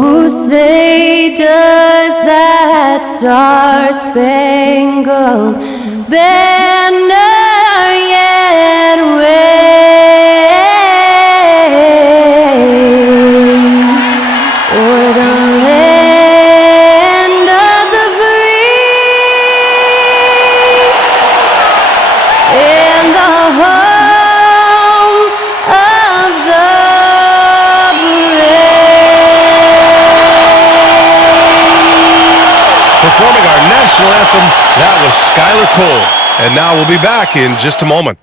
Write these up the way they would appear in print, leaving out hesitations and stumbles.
Oh, say does that star-spangled banner yet wave o'er the land of the free and the home of the Performing our national anthem, that was Skylar Cole. And now we'll be back in just a moment.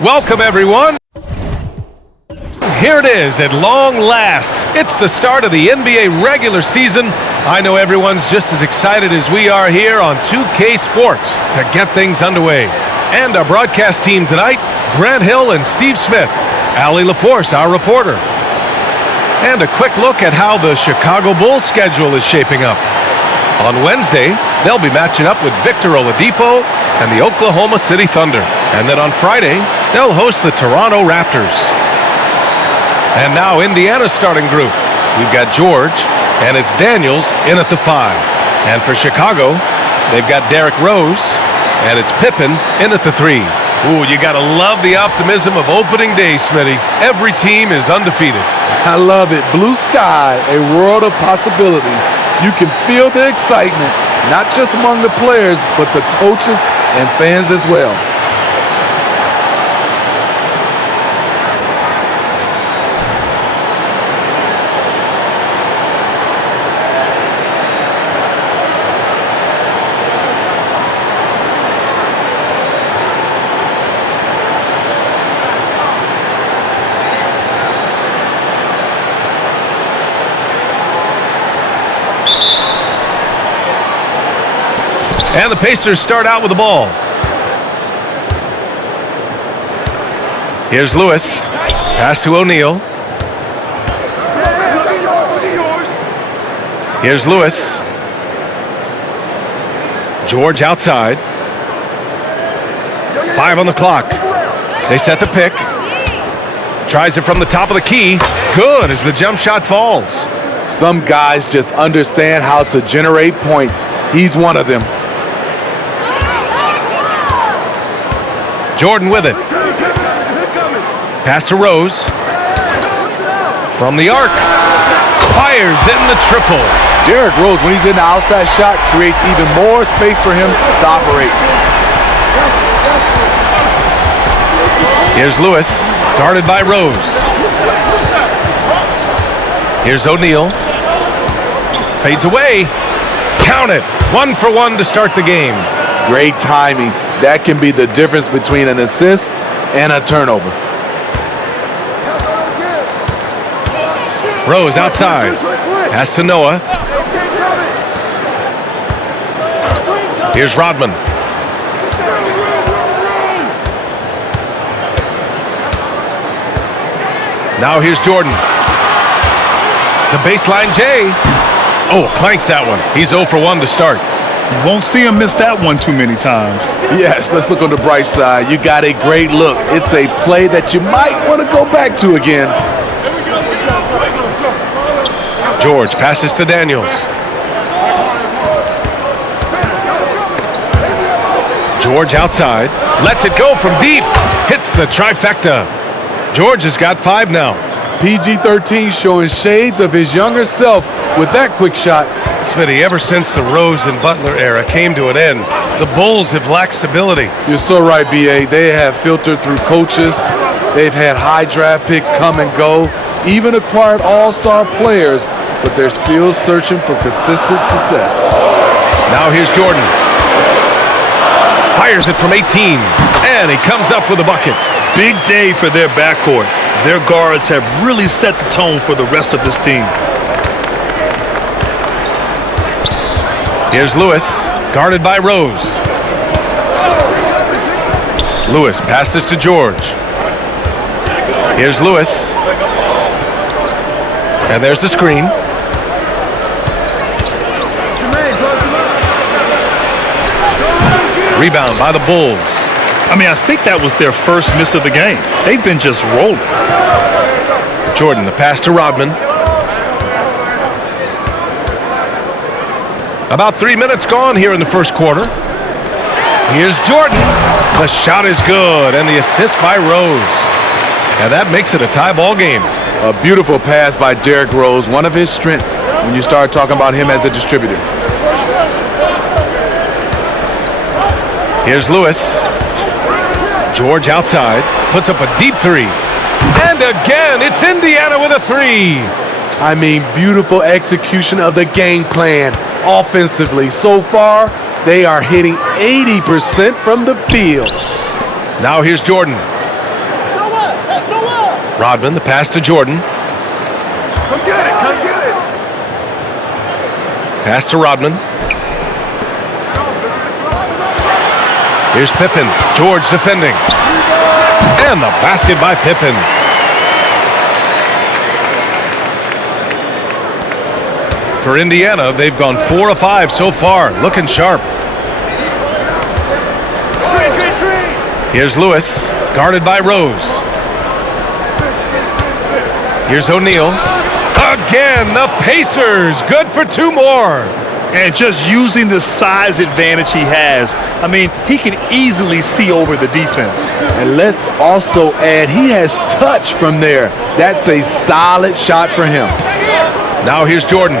Welcome, everyone. Here it is at long last. It's the start of the NBA regular season. I know everyone's just as excited as we are here on 2K Sports to get things underway. And our broadcast team tonight, Grant Hill and Steve Smith, Allie LaForce, our reporter. And a quick look at how the Chicago Bulls schedule is shaping up. On Wednesday, they'll be matching up with Victor Oladipo and the Oklahoma City Thunder. And then on Friday, they'll host the Toronto Raptors. And now Indiana's starting group. We've got George, and it's Daniels in at the 5. And for Chicago, they've got Derrick Rose, and it's Pippen in at the 3. Ooh, you gotta love the optimism of opening day, Smitty. Every team is undefeated. I love it. Blue sky, a world of possibilities. You can feel the excitement, not just among the players, but the coaches and fans as well. And the Pacers start out with the ball. Here's Lewis. Pass to O'Neal. Here's Lewis. George outside. 5 on the clock. They set the pick. Tries it from the top of the key. Good as the jump shot falls. Some guys just understand how to generate points. He's one of them. Jordan with it. Pass to Rose. From the arc. Fires in the triple. Derrick Rose, when he's in the outside shot, creates even more space for him to operate. Here's Lewis, guarded by Rose. Here's O'Neal. Fades away. Count it. 1 for 1 to start the game. Great timing. That can be the difference between an assist and a turnover. Rose outside. Pass to Noah. Here's Rodman. Now here's Jordan. The baseline J. Oh, clanks that one. He's 0 for 1 to start. You won't see him miss that one too many times. Yes, let's look on the bright side. You got a great look. It's a play that you might want to go back to again. George passes to Daniels. George outside. Lets it go from deep. Hits the trifecta. George has got 5 now. PG-13 showing shades of his younger self with that quick shot. Smitty, ever since the Rose and Butler era came to an end, the Bulls have lacked stability. You're so right, B.A. They have filtered through coaches. They've had high draft picks come and go. even acquired all-star players, but they're still searching for consistent success. Now here's Jordan. Fires it from 18, and he comes up with a bucket. Big day for their backcourt. Their guards have really set the tone for the rest of this team. Here's Lewis, guarded by Rose. Lewis passes to George. Here's Lewis. And there's the screen. Rebound by the Bulls. I mean, I think that was their first miss of the game. They've been just rolling. Jordan, the pass to Rodman. About 3 minutes gone here in the first quarter. Here's Jordan. The shot is good, and the assist by Rose. And that makes it a tie ball game. A beautiful pass by Derrick Rose, one of his strengths when you start talking about him as a distributor. Here's Lewis. George outside, puts up a deep three. And again, it's Indiana with a three. I mean, beautiful execution of the game plan offensively. So far, they are hitting 80% from the field. Now here's Jordan. Rodman, the pass to Jordan. Come get it, come get it. Pass to Rodman. Here's Pippen. George defending. And the basket by Pippen. For Indiana, they've gone 4 of 5 so far, looking sharp. Here's Lewis, guarded by Rose. Here's O'Neal. Again, the Pacers, good for 2 more. And just using the size advantage he has, I mean, he can easily see over the defense. And let's also add, he has touch from there. That's a solid shot for him. Now here's Jordan.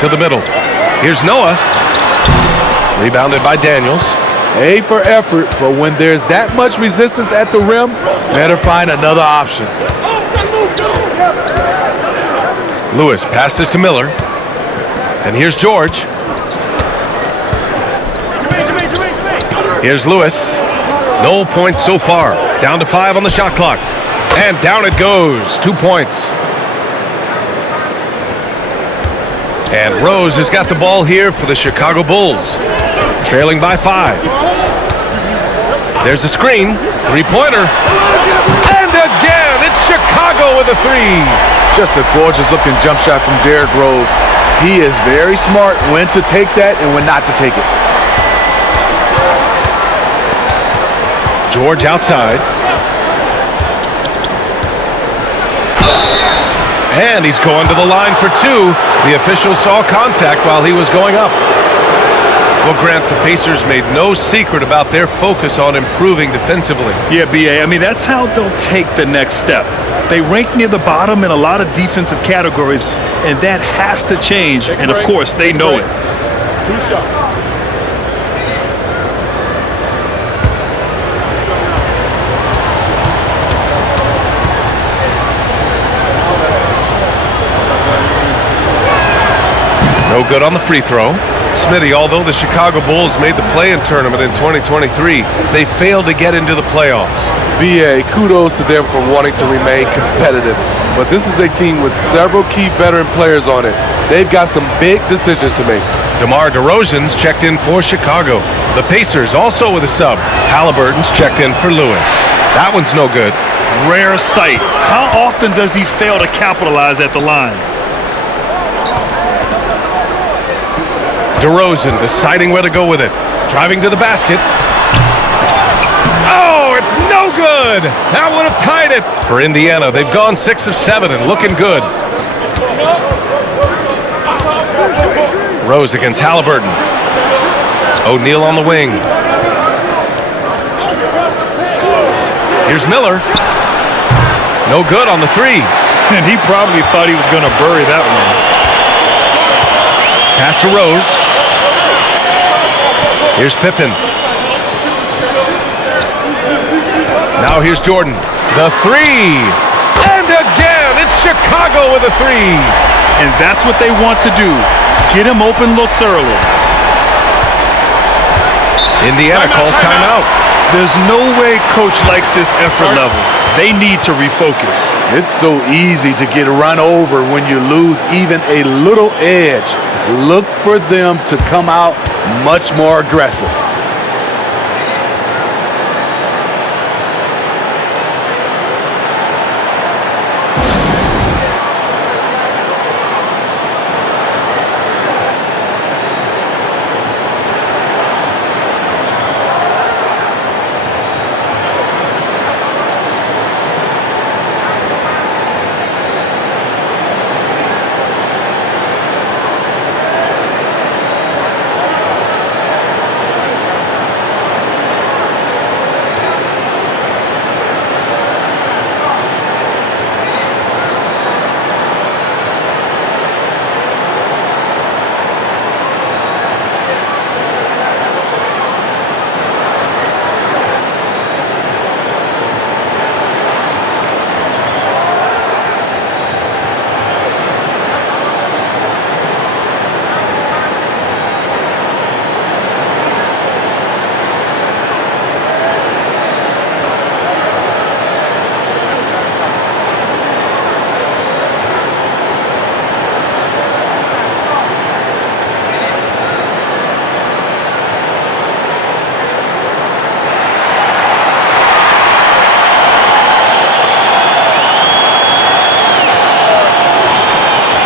To the middle. Here's Noah. Rebounded by Daniels. A for effort, but when there's that much resistance at the rim, better find another option. Lewis passes to Miller. And here's George. Here's Lewis. No points so far. Down to 5 on the shot clock. And down it goes. 2 points. And Rose has got the ball here for the Chicago Bulls. Trailing by 5. There's a screen. 3-pointer. And again, it's Chicago with a 3. Just a gorgeous looking jump shot from Derrick Rose. He is very smart when to take that and when not to take it. George outside. And he's going to the line for 2. The official saw contact while he was going up. Well, Grant, the Pacers made no secret about their focus on improving defensively. Yeah, B.A., I mean, that's how they'll take the next step. They rank near the bottom in a lot of defensive categories, and that has to change. And, of course, they know it. 2 shots. No good on the free throw. Smitty, although the Chicago Bulls made the play-in tournament in 2023, they failed to get into the playoffs. B.A., kudos to them for wanting to remain competitive. But this is a team with several key veteran players on it. They've got some big decisions to make. DeMar DeRozan's checked in for Chicago. The Pacers also with a sub. Halliburton's checked in for Lewis. That one's no good. Rare sight. How often does he fail to capitalize at the line? DeRozan deciding where to go with it. Driving to the basket. Oh, it's no good. That would have tied it. For Indiana, they've gone 6 of 7 and looking good. Rose against Halliburton. O'Neal on the wing. Here's Miller. No good on the 3. And he probably thought he was going to bury that one. Pass to Rose. Here's Pippen. Now here's Jordan. The 3. Chicago with a three. And that's what they want to do. Get him open looks early. Indiana calls timeout. There's no way coach likes this effort level. They need to refocus. It's so easy to get run over when you lose even a little edge. Look for them to come out much more aggressive.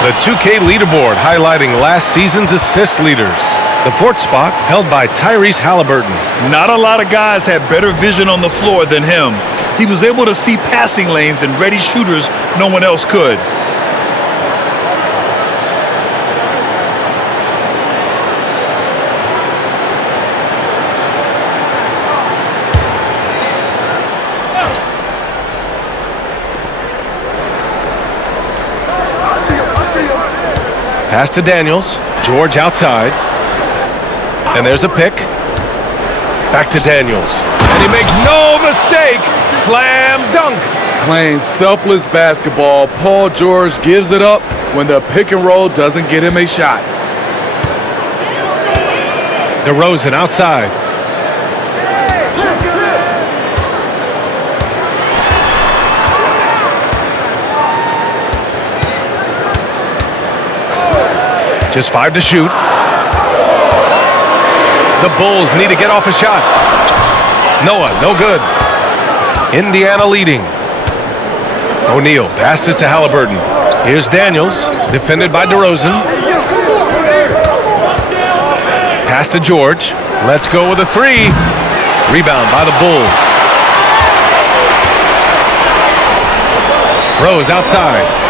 The 2K leaderboard highlighting last season's assist leaders. The fourth spot held by Tyrese Halliburton. Not a lot of guys had better vision on the floor than him. He was able to see passing lanes and ready shooters no one else could. Pass to Daniels. George outside. And there's a pick. Back to Daniels. And he makes no mistake. Slam dunk. Playing selfless basketball, Paul George gives it up when the pick and roll doesn't get him a shot. DeRozan outside. Just 5 to shoot. The Bulls need to get off a shot. Noah, no good. Indiana leading. O'Neal passes to Halliburton. Here's Daniels, defended by DeRozan. Pass to George. Let's go with a three. Rebound by the Bulls. Rose outside.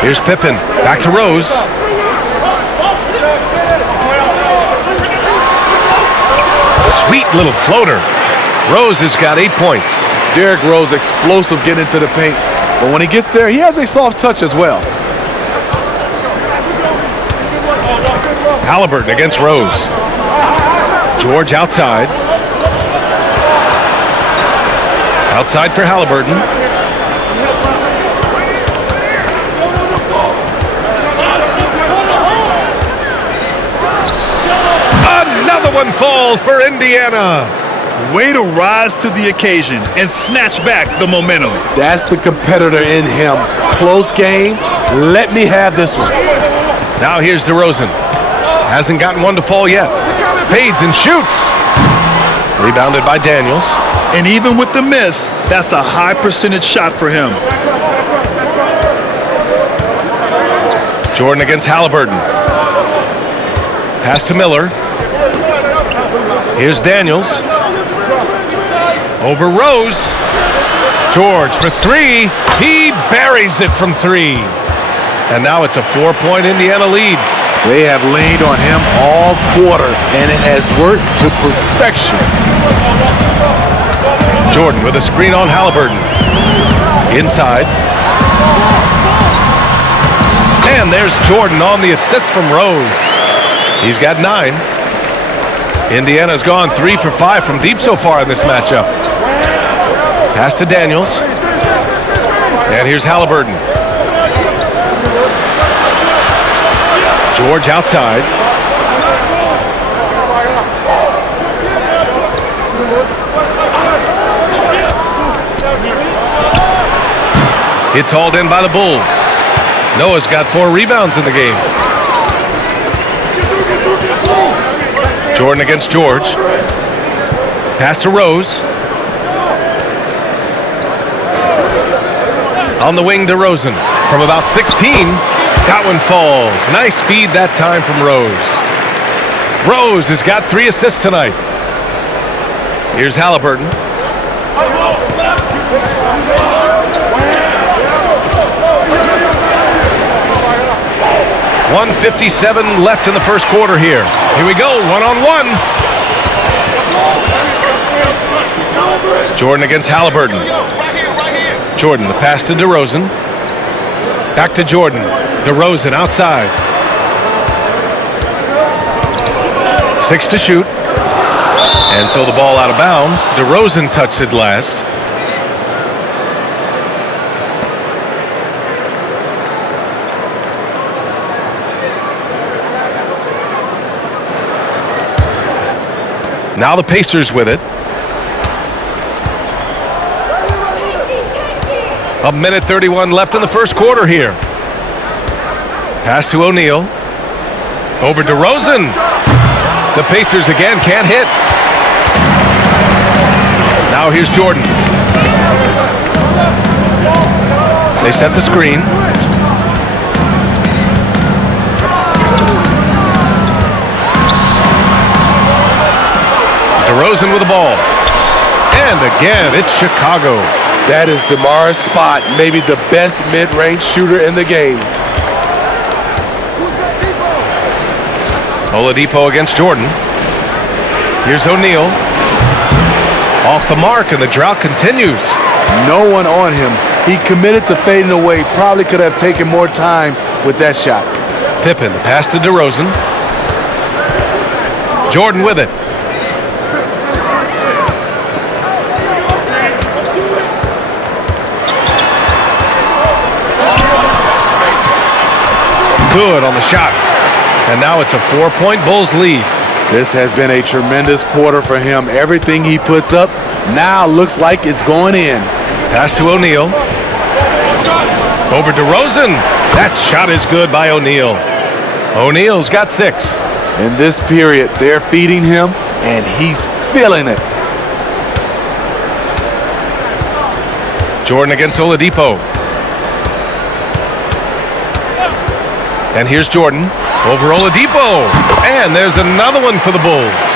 Here's Pippen. Back to Rose. Sweet little floater. Rose has got 8 points. Derrick Rose, explosive getting into the paint. But when he gets there, he has a soft touch as well. Halliburton against Rose. George outside. Outside for Halliburton. Another one falls for Indiana. Way to rise to the occasion and snatch back the momentum. That's the competitor in him. Close game. Let me have this one. Now here's DeRozan. Hasn't gotten one to fall yet. Fades and shoots. Rebounded by Daniels. And even with the miss, that's a high percentage shot for him. Jordan against Halliburton. Pass to Miller. Here's Daniels. Over Rose. George for three. He buries it from three. And now it's a 4-point Indiana lead. They have leaned on him all quarter, and it has worked to perfection. Jordan with a screen on Halliburton. Inside. And there's Jordan on the assist from Rose. He's got 9. Indiana's gone 3 for 5 from deep so far in this matchup. Pass to Daniels. And here's Halliburton. George outside. It's hauled in by the Bulls. Noah's got 4 rebounds in the game. Jordan against George. Pass to Rose. On the wing to Rosen. From about 16, that one falls. Nice feed that time from Rose. Rose has got 3 assists tonight. Here's Halliburton. 1:57 left in the first quarter here. Here we go, one-on-one. Jordan against Halliburton. Jordan, the pass to DeRozan. Back to Jordan. DeRozan outside. 6 to shoot. And so the ball out of bounds. DeRozan touched it last. Now the Pacers with it. A minute 31 left in the first quarter here. Pass to O'Neal. Over DeRozan. The Pacers again can't hit. Now here's Jordan. They set the screen. DeRozan with the ball. And again, it's Chicago. That is DeMar's spot, maybe the best mid-range shooter in the game. Oladipo against Jordan. Here's O'Neal. Off the mark, and the drought continues. No one on him. He committed to fading away. Probably could have taken more time with that shot. Pippen, the pass to DeRozan. Jordan with it. Good on the shot. And now it's a 4-point Bulls lead. This has been a tremendous quarter for him. Everything he puts up now looks like it's going in. Pass to O'Neal. Over DeRozan. That shot is good by O'Neal. O'Neal's got 6. In this period, they're feeding him, and he's feeling it. Jordan against Oladipo. And here's Jordan over Oladipo. And there's another one for the Bulls.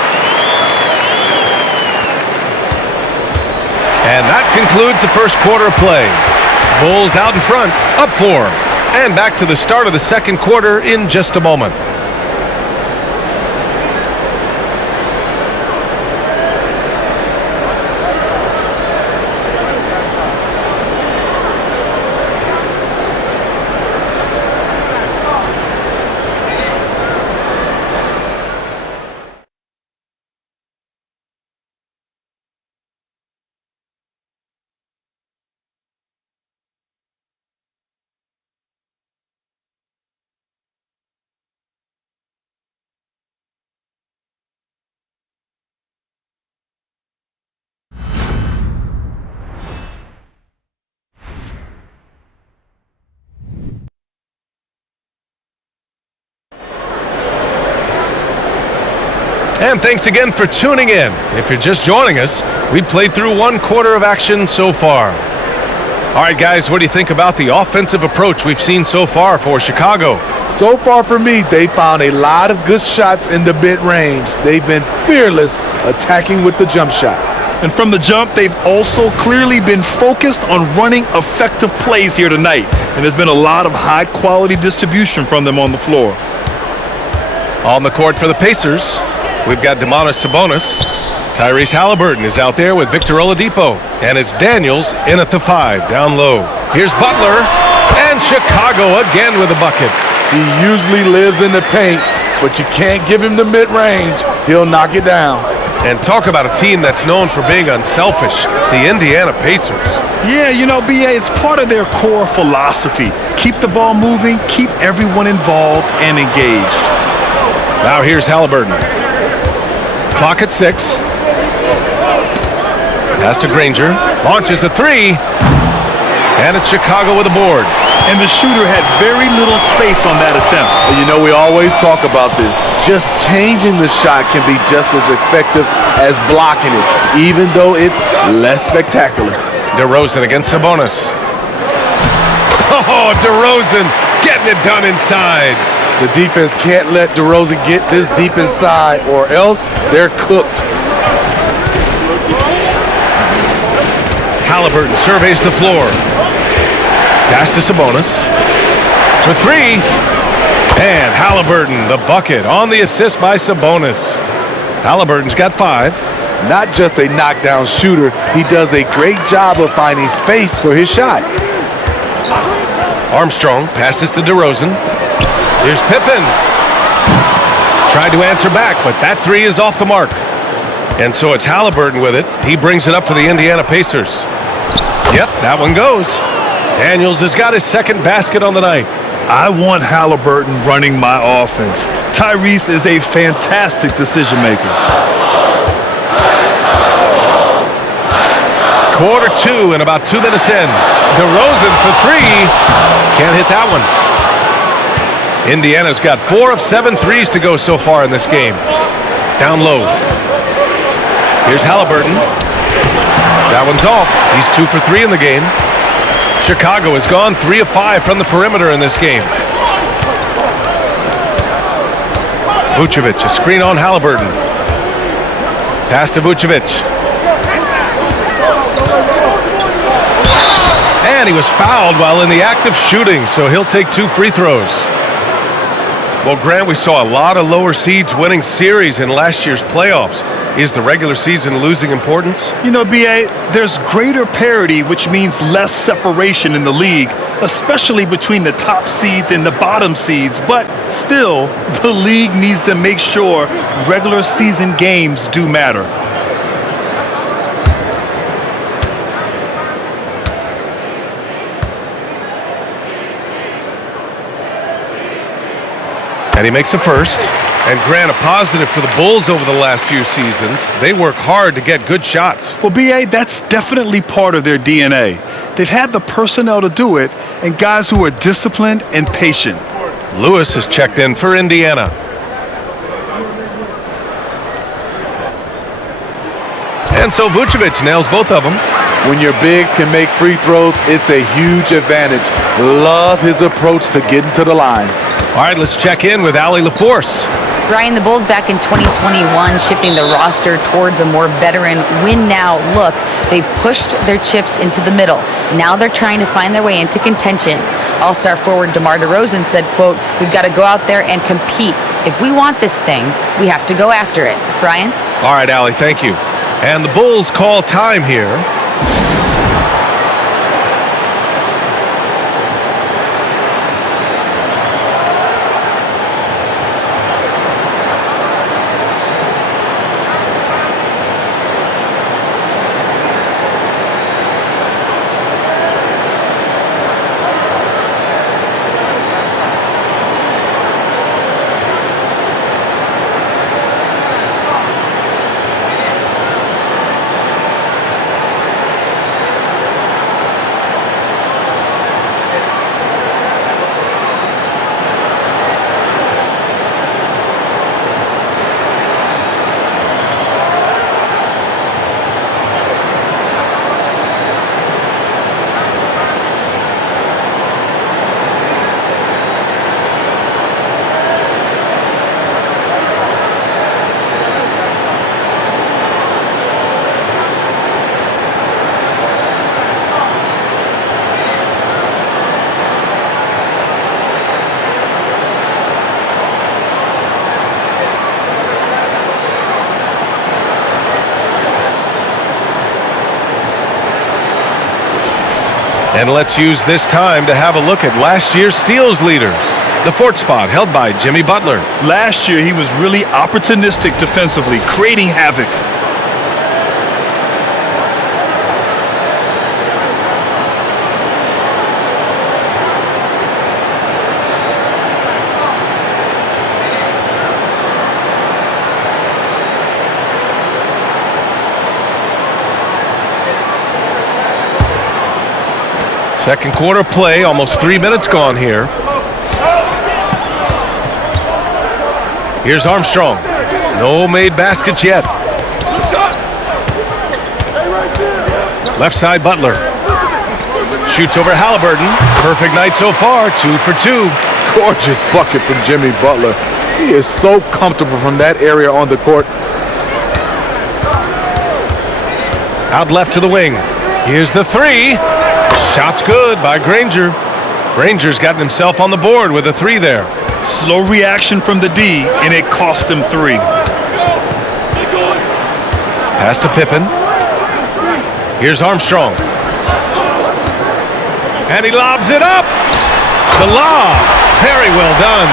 And that concludes the first quarter of play. Bulls out in front, up 4. And back to the start of the second quarter in just a moment. And thanks again for tuning in. If you're just joining us, we played through 1 quarter of action so far. All right, guys, what do you think about the offensive approach we've seen so far for Chicago? So far for me, they found a lot of good shots in the mid-range. They've been fearless attacking with the jump shot. And from the jump, they've also clearly been focused on running effective plays here tonight. And there's been a lot of high-quality distribution from them on the floor. On the court for the Pacers, we've got Domantas Sabonis. Tyrese Halliburton is out there with Victor Oladipo. And it's Daniels in at the 5, down low. Here's Butler, and Chicago again with a bucket. He usually lives in the paint. but you can't give him the mid-range. He'll knock it down. And talk about a team that's known for being unselfish, the Indiana Pacers. Yeah, you know, BA, it's part of their core philosophy. Keep the ball moving, keep everyone involved and engaged. Now here's Halliburton. Clock at 6. Pass to Granger. Launches a 3. And it's Chicago with a board. And the shooter had very little space on that attempt. And you know, we always talk about this. Just changing the shot can be just as effective as blocking it, even though it's less spectacular. DeRozan against Sabonis. Oh, DeRozan getting it done inside. The defense can't let DeRozan get this deep inside or else they're cooked. Halliburton surveys the floor. Pass to Sabonis. For 3. And Halliburton, the bucket on the assist by Sabonis. Halliburton's got 5. Not just a knockdown shooter, he does a great job of finding space for his shot. Armstrong passes to DeRozan. Here's Pippen. Tried to answer back, but that 3 is off the mark. And so it's Halliburton with it. He brings it up for the Indiana Pacers. Yep, that one goes. Daniels has got his second basket on the night. I want Halliburton running my offense. Tyrese is a fantastic decision maker. Quarter 2 and about 2 minutes in. DeRozan for 3. Can't hit that one. Indiana's got 4 of 7 threes to go so far in this game. Down low. Here's Halliburton. That one's off. He's 2 for 3 in the game. Chicago has gone 3 of 5 from the perimeter in this game. Vucevic, a screen on Halliburton. Pass to Vucevic. And he was fouled while in the act of shooting, so he'll take 2 free throws. Well, Grant, we saw a lot of lower seeds winning series in last year's playoffs. Is the regular season losing importance? You know, BA, there's greater parity, which means less separation in the league, especially between the top seeds and the bottom seeds. But still, the league needs to make sure regular season games do matter. And he makes a first. And Grant, a positive for the Bulls over the last few seasons. They work hard to get good shots. Well, BA, that's definitely part of their DNA. They've had the personnel to do it and guys who are disciplined and patient. Lewis has checked in for Indiana. And so Vucevic nails both of them. When your bigs can make free throws, it's a huge advantage. Love his approach to getting to the line. All right, let's check in with Allie LaForce. Brian, the Bulls back in 2021 shifting the roster towards a more veteran win-now look. They've pushed their chips into the middle. Now they're trying to find their way into contention. All-star forward DeMar DeRozan said, quote, "We've got to go out there and compete. If we want this thing, we have to go after it." Brian? All right, Allie, thank you. And the Bulls call time here. And let's use this time to have a look at last year's steals leaders. The fourth spot held by Jimmy Butler. Last year, he was really opportunistic defensively, creating havoc. Second quarter play, almost 3 minutes gone here. Here's Armstrong. No made baskets yet. Left side Butler. Shoots over Halliburton. Perfect night so far, 2 for 2. Gorgeous bucket from Jimmy Butler. He is so comfortable from that area on the court. Out left to the wing. Here's the three. Shot's good by Granger. Granger's gotten himself on the board with a 3 there. Slow reaction from the D, and it cost him 3. Pass to Pippen. Here's Armstrong. And he lobs it up. The lob. Very well done.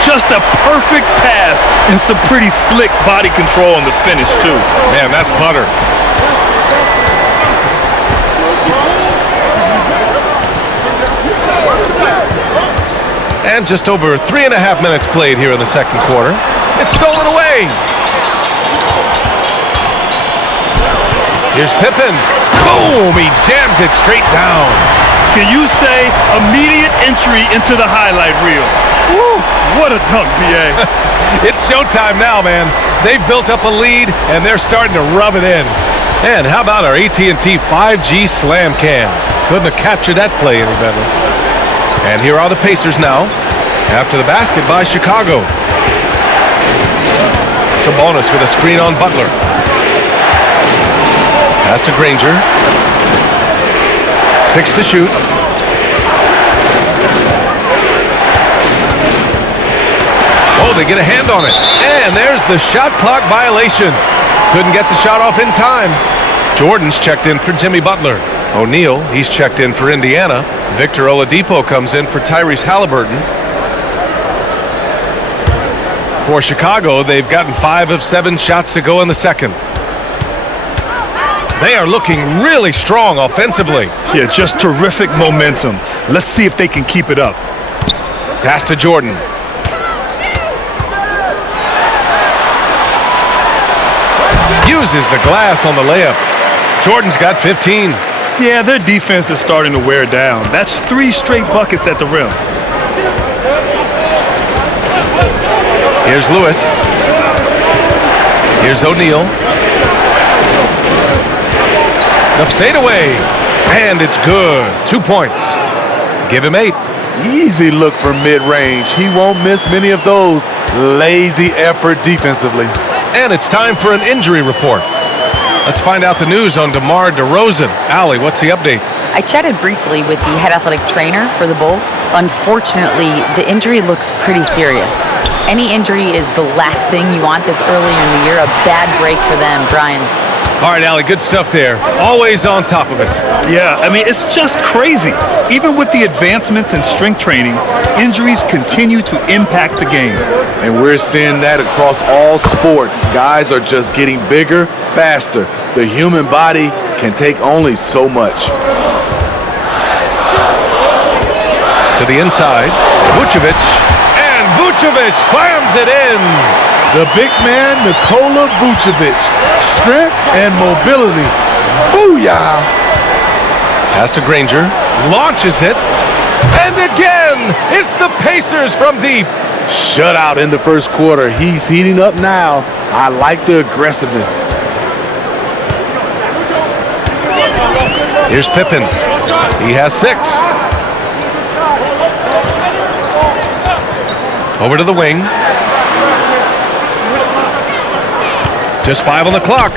Just a perfect pass and some pretty slick body control on the finish, too. Man, that's butter. And just over 3.5 minutes played here in the second quarter. It's stolen away. Here's Pippen. Boom! He jams it straight down. Can you say immediate entry into the highlight reel? Woo! What a dunk, BA. It's showtime now, man. They've built up a lead, and they're starting to rub it in. And how about our AT&T 5G Slam Cam? Couldn't have captured that play any better. And here are the Pacers now, after the basket by Chicago. Sabonis with a screen on Butler. Pass to Granger. 6 to shoot. Oh, they get a hand on it. And there's the shot clock violation. Couldn't get the shot off in time. Jordan's checked in for Jimmy Butler. O'Neal, he's checked in for Indiana. Victor Oladipo comes in for Tyrese Halliburton. For Chicago, they've gotten 5 of 7 shots to go in the second. They are looking really strong offensively. Yeah, just terrific momentum. Let's see if they can keep it up. Pass to Jordan. Uses the glass on the layup. Jordan's got 15. Yeah, their defense is starting to wear down. That's 3 straight buckets at the rim. Here's Lewis. Here's O'Neal. The fadeaway. And it's good. 2 points. Give him 8. Easy look from mid-range. He won't miss many of those. Lazy effort defensively. And it's time for an injury report. Let's find out the news on DeMar DeRozan. Allie, what's the update? I chatted briefly with the head athletic trainer for the Bulls. Unfortunately, the injury looks pretty serious. Any injury is the last thing you want this early in the year. A bad break for them, Brian. All right, Allie, good stuff there. Always on top of it. Yeah, I mean, it's just crazy. Even with the advancements in strength training, injuries continue to impact the game. And we're seeing that across all sports. Guys are just getting bigger, faster. The human body can take only so much. To the inside, Vucevic. And Vucevic slams it in. The big man, Nikola Vucevic. Strength and mobility. Booyah! Pass to Granger. Launches it. And again, it's the Pacers from deep. Shutout in the first quarter. He's heating up now. I like the aggressiveness. Here's Pippen. He has 6. Over to the wing. Just 5 on the clock.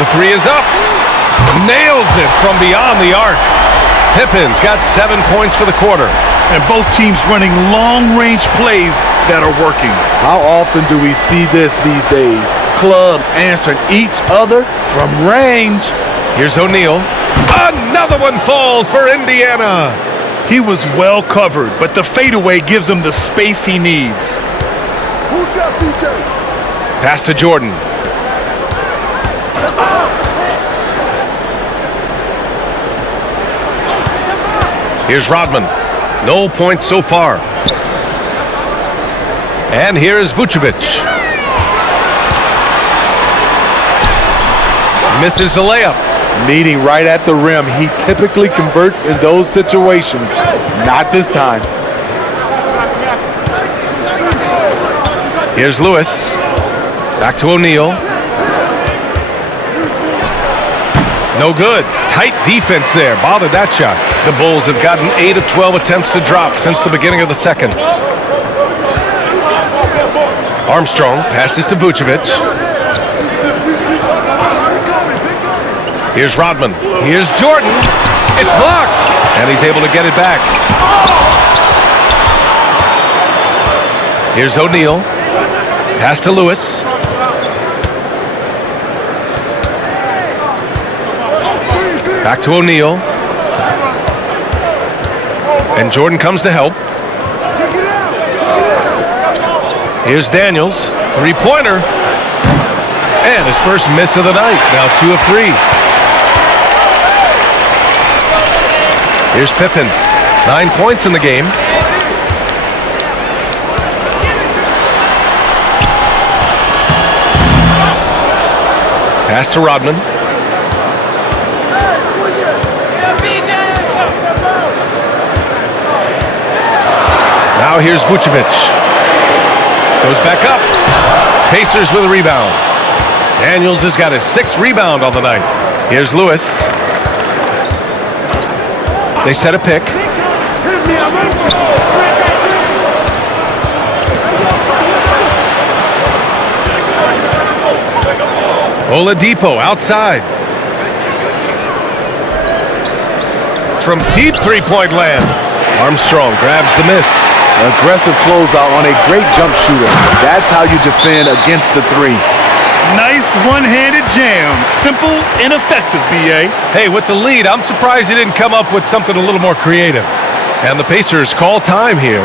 The 3 is up. Nails it from beyond the arc. Pippen's got 7 points for the quarter. And both teams running long-range plays that are working. How often do we see this these days? Clubs answering each other from range. Here's O'Neal. Another one falls for Indiana. He was well covered, but the fadeaway gives him the space he needs. Who's got PJ? Pass to Jordan. Here's Rodman. No points so far. And here's Vucevic. Misses the layup. Meeting right at the rim. He typically converts in those situations. Not this time. Here's Lewis. Back to O'Neal. No good. Tight defense there. Bothered that shot. The Bulls have gotten 8 of 12 attempts to drop since the beginning of the second. Armstrong passes to Vucevic. Here's Rodman. Here's Jordan. It's blocked. And he's able to get it back. Here's O'Neal. Pass to Lewis. Back to O'Neal. And Jordan comes to help. Here's Daniels. Three-pointer. And his first miss of the night. Now 2 of 3. Here's Pippen. 9 points in the game. Pass to Rodman. Now here's Vucevic. Goes back up. Pacers with a rebound. Daniels has got his 6th rebound on the night. Here's Lewis. They set a pick. Oladipo outside. From deep three-point land. Armstrong grabs the miss. Aggressive closeout on a great jump shooter. That's how you defend against the three. Nice one-handed jam. Simple and effective, B.A. Hey, with the lead, I'm surprised he didn't come up with something a little more creative. And the Pacers call time here.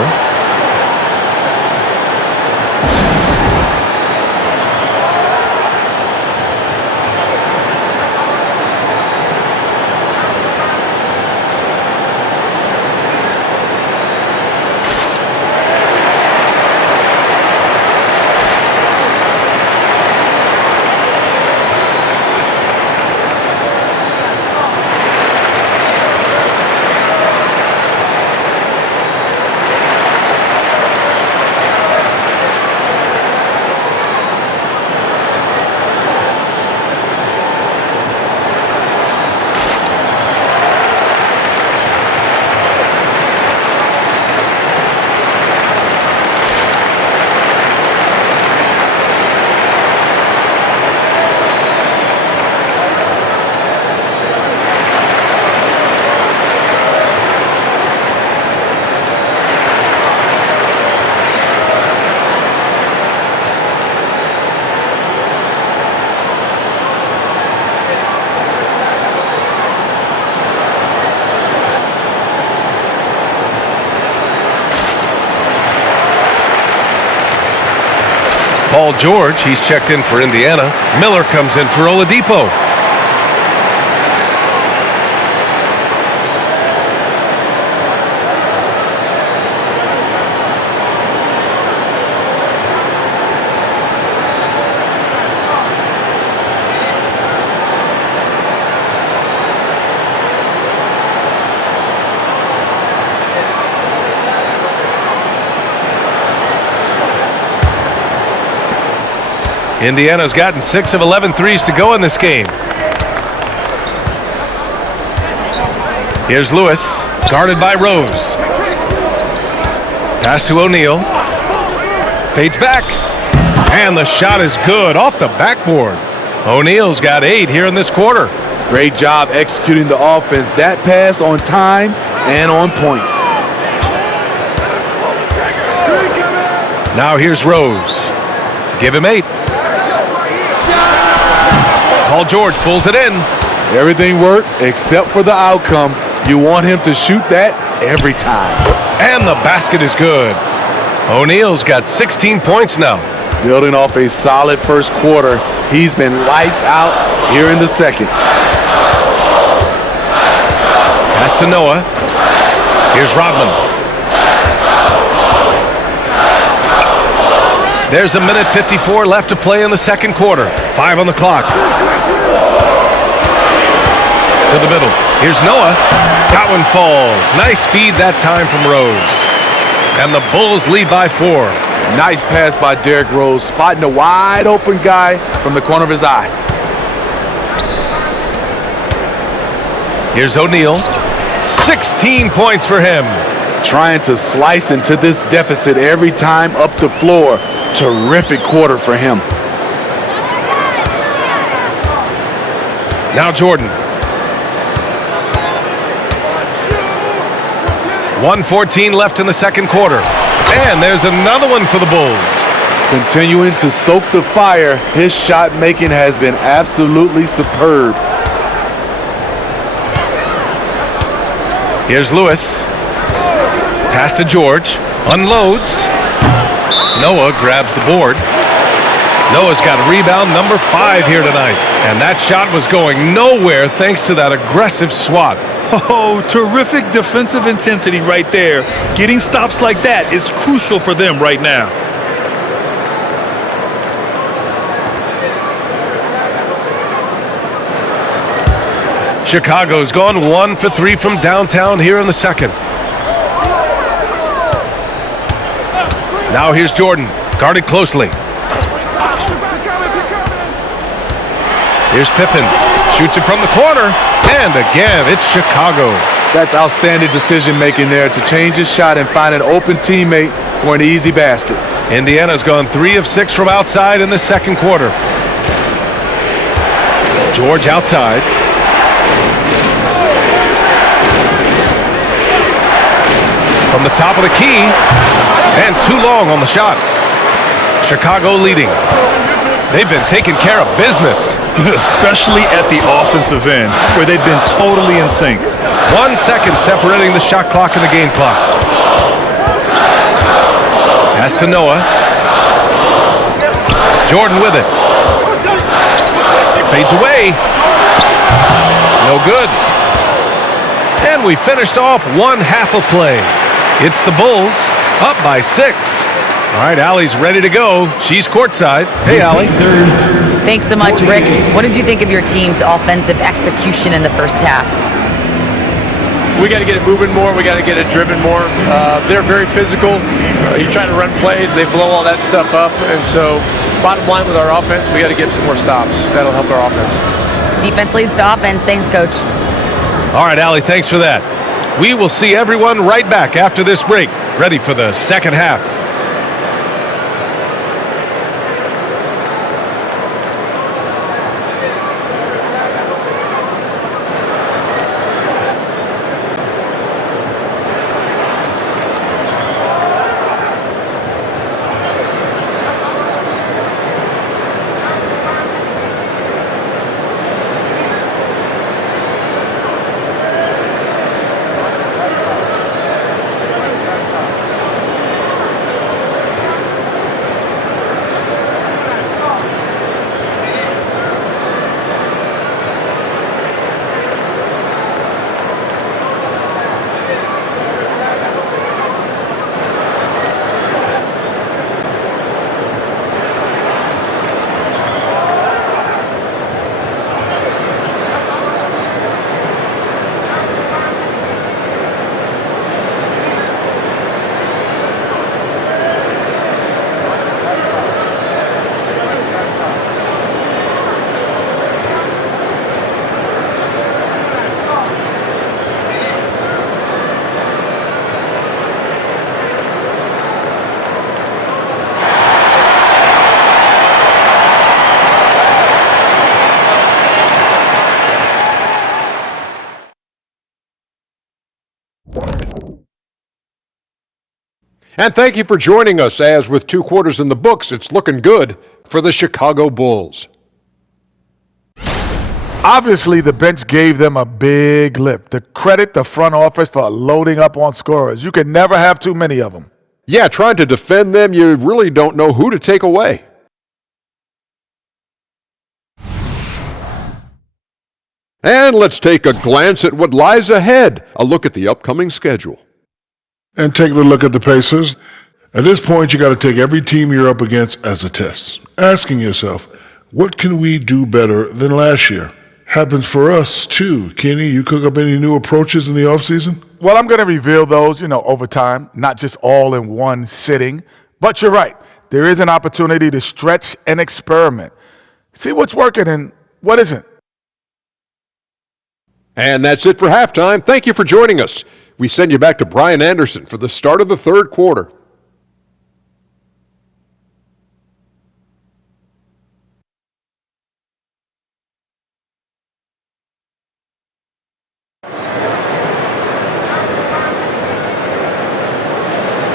Paul George, he's checked in for Indiana. Miller comes in for Oladipo. Indiana's gotten 6 of 11 threes to go in this game. Here's Lewis, guarded by Rose. Pass to O'Neal. Fades back. And the shot is good off the backboard. O'Neal's got 8 here in this quarter. Great job executing the offense. That pass on time and on point. Now here's Rose. Give him 8. Paul George pulls it in. Everything worked except for the outcome. You want him to shoot that every time. And the basket is good. O'Neal's got 16 points now. Building off a solid first quarter, he's been lights out here in the second. Pass to Noah. Here's Rodman. There's a minute 54 left to play in the second quarter. 5 on the clock. To the middle. Here's Noah. That one falls. Nice feed that time from Rose. And the Bulls lead by 4. Nice pass by Derrick Rose, spotting a wide open guy from the corner of his eye. Here's O'Neal. 16 points for him. Trying to slice into this deficit every time up the floor. Terrific quarter for him. Now Jordan. 1:14 left in the second quarter. And there's another one for the Bulls. Continuing to stoke the fire, his shot making has been absolutely superb. Here's Lewis. Pass to George. Unloads. Noah grabs the board. Noah's got rebound number 5 here tonight. And that shot was going nowhere thanks to that aggressive swat. Oh, terrific defensive intensity right there. Getting stops like that is crucial for them right now. Chicago's gone 1 for 3 from downtown here in the second. Now here's Jordan, guarded closely. Here's Pippen, shoots it from the corner, and again, it's Chicago. That's outstanding decision making there to change his shot and find an open teammate for an easy basket. Indiana's gone 3 of 6 from outside in the second quarter. George outside. From the top of the key, and too long on the shot. Chicago leading. They've been taking care of business. Especially at the offensive end, where they've been totally in sync. 1 second separating the shot clock and the game clock. Pass to Noah. Jordan with it. Fades away. No good. And we finished off one half of play. It's the Bulls up by 6. All right, Allie's ready to go. She's courtside. Hey, Allie. Thanks so much, Rick. What did you think of your team's offensive execution in the first half? We got to get it moving more. We got to get it driven more. They're very physical. You try to run plays, they blow all that stuff up. And so, bottom line with our offense, we got to get some more stops. That'll help our offense. Defense leads to offense. Thanks, Coach. All right, Allie, thanks for that. We will see everyone right back after this break, ready for the second half. And thank you for joining us as, with 2 quarters in the books, it's looking good for the Chicago Bulls. Obviously, the bench gave them a big lift. To credit the front office for loading up on scorers. You can never have too many of them. Yeah, trying to defend them, you really don't know who to take away. And let's take a glance at what lies ahead. A look at the upcoming schedule. And taking a look at the Pacers. At this point, you got to take every team you're up against as a test. Asking yourself, what can we do better than last year? Happens for us, too. Kenny, you cook up any new approaches in the offseason? Well, I'm going to reveal those, over time, not just all in one sitting. But you're right. There is an opportunity to stretch and experiment. See what's working and what isn't. And that's it for halftime. Thank you for joining us. We send you back to Brian Anderson for the start of the third quarter.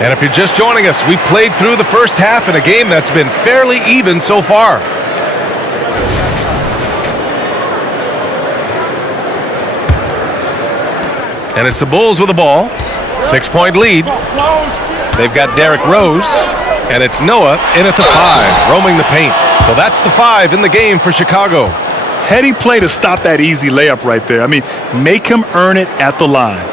And if you're just joining us, we played through the first half in a game that's been fairly even so far. And it's the Bulls with the ball. 6-point lead. They've got Derrick Rose. And it's Noah in at the 5, roaming the paint. So that's the 5 in the game for Chicago. Heady play to stop that easy layup right there. I mean, make him earn it at the line.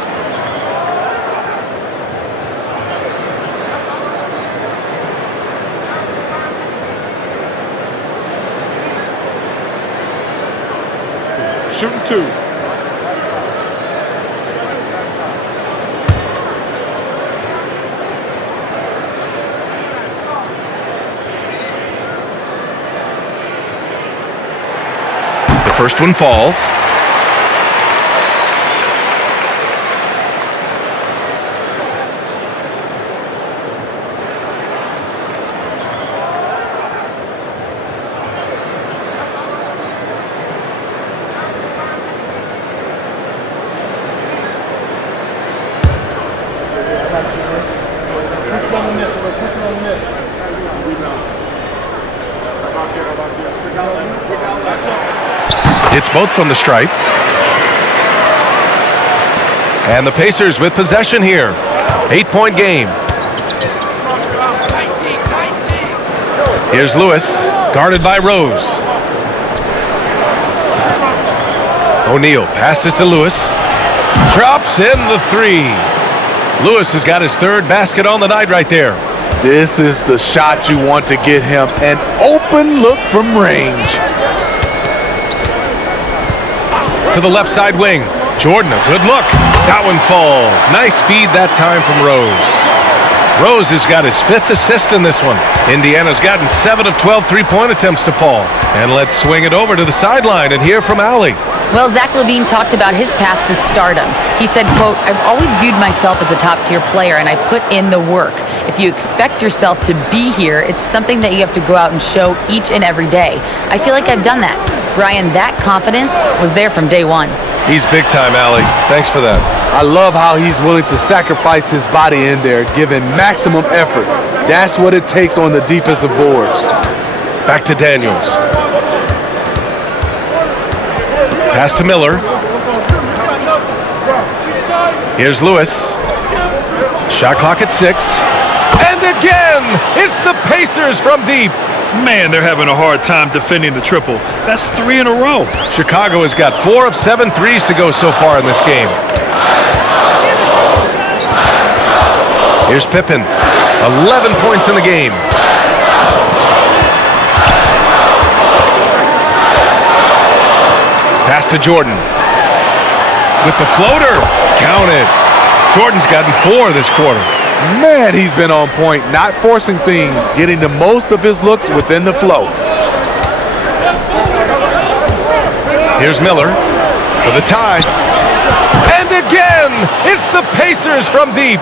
Shooting 2. The first one falls. It's both from the stripe. And the Pacers with possession here. 8-point game. Here's Lewis, guarded by Rose. O'Neal passes to Lewis. Drops in the 3. Lewis has got his third basket on the night right there. This is the shot you want to get him. An open look from range. To the left side wing. Jordan, a good look. That one falls. Nice feed that time from Rose. Rose has got his 5th assist in this one. Indiana's gotten 7 of 12 three-point attempts to fall. And let's swing it over to the sideline and hear from Allie. Well, Zach LaVine talked about his path to stardom. He said, quote, "I've always viewed myself as a top-tier player, and I put in the work. If you expect yourself to be here, it's something that you have to go out and show each and every day. I feel like I've done that." Brian, that confidence was there from day one. He's big time, Allie. Thanks for that. I love how he's willing to sacrifice his body in there, giving maximum effort. That's what it takes on the defensive boards. Back to Daniels. Pass to Miller. Here's Lewis. Shot clock at 6. And again, it's the Pacers from deep. Man, they're having a hard time defending the triple. That's 3 in a row. Chicago has got 4 of 7 threes to go so far in this game. Here's Pippen. 11 points in the game. Pass to Jordan. With the floater. Counted. Jordan's gotten 4 this quarter. Man, he's been on point, not forcing things, getting the most of his looks within the flow. Here's Miller for the tie. And again, it's the Pacers from deep.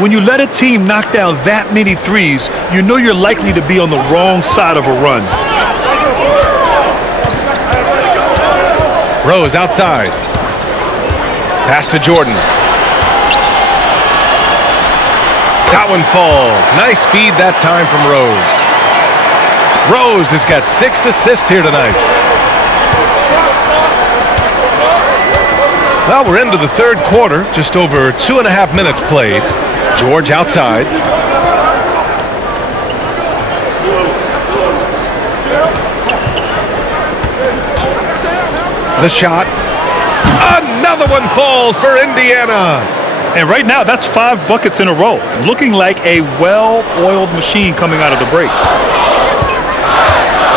When you let a team knock down that many threes, you know you're likely to be on the wrong side of a run. Rose outside. Pass to Jordan. That one falls. Nice feed that time from Rose. Rose has got 6 assists here tonight. Well, we're into the third quarter, just over 2.5 minutes played. George outside. The shot. Another one falls for Indiana. And right now, that's 5 buckets in a row, looking like a well-oiled machine coming out of the break.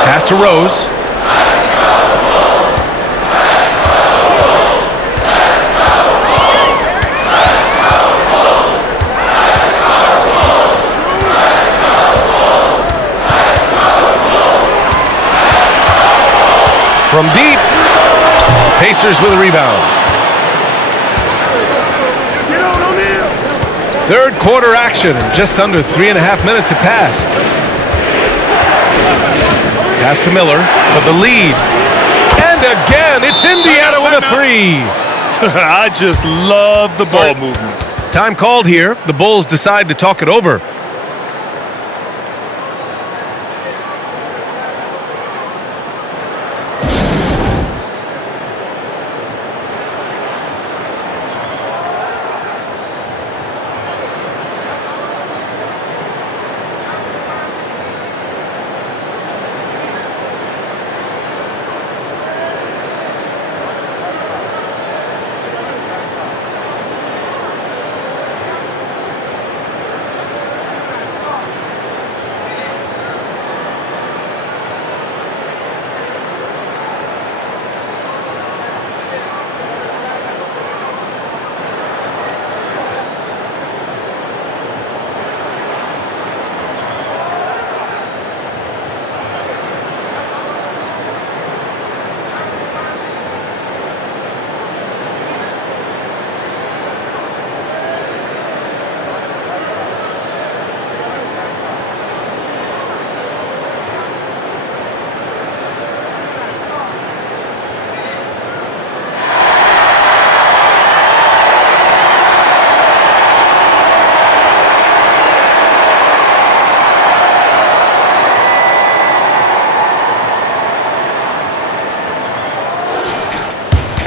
Pass to Rose. From deep, Pacers with a rebound. Third quarter action, and just under 3.5 minutes have passed. Pass to Miller for the lead. And again, it's Indiana with a 3. I just love the ball movement. Time called here. The Bulls decide to talk it over.